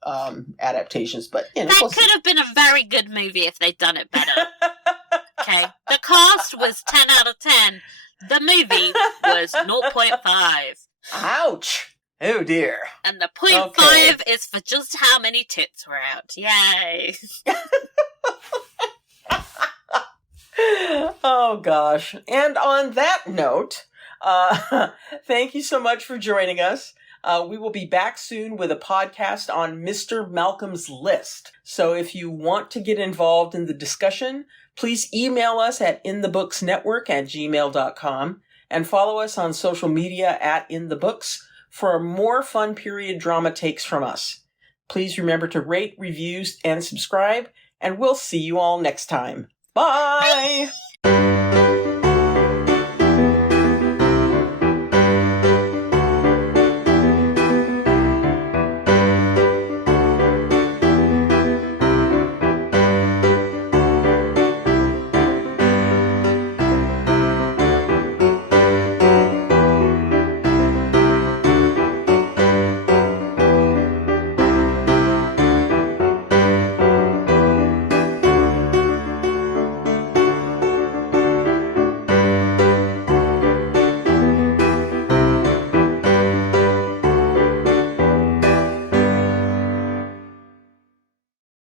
adaptations, but that could have been a very good movie if they'd done it better. Okay, the cast was 10 out of 10. The movie was 0.5. Ouch! Oh dear. And the 0.5 is for just how many tits were out. Yay! Oh gosh. And on that note, thank you so much for joining us. We will be back soon with a podcast on Mr. Malcolm's List. So if you want to get involved in the discussion, please email us at inthebooksnetwork@gmail.com and follow us on social media @inthebooks for more fun period drama takes from us. Please remember to rate, review, and subscribe, and we'll see you all next time. Bye!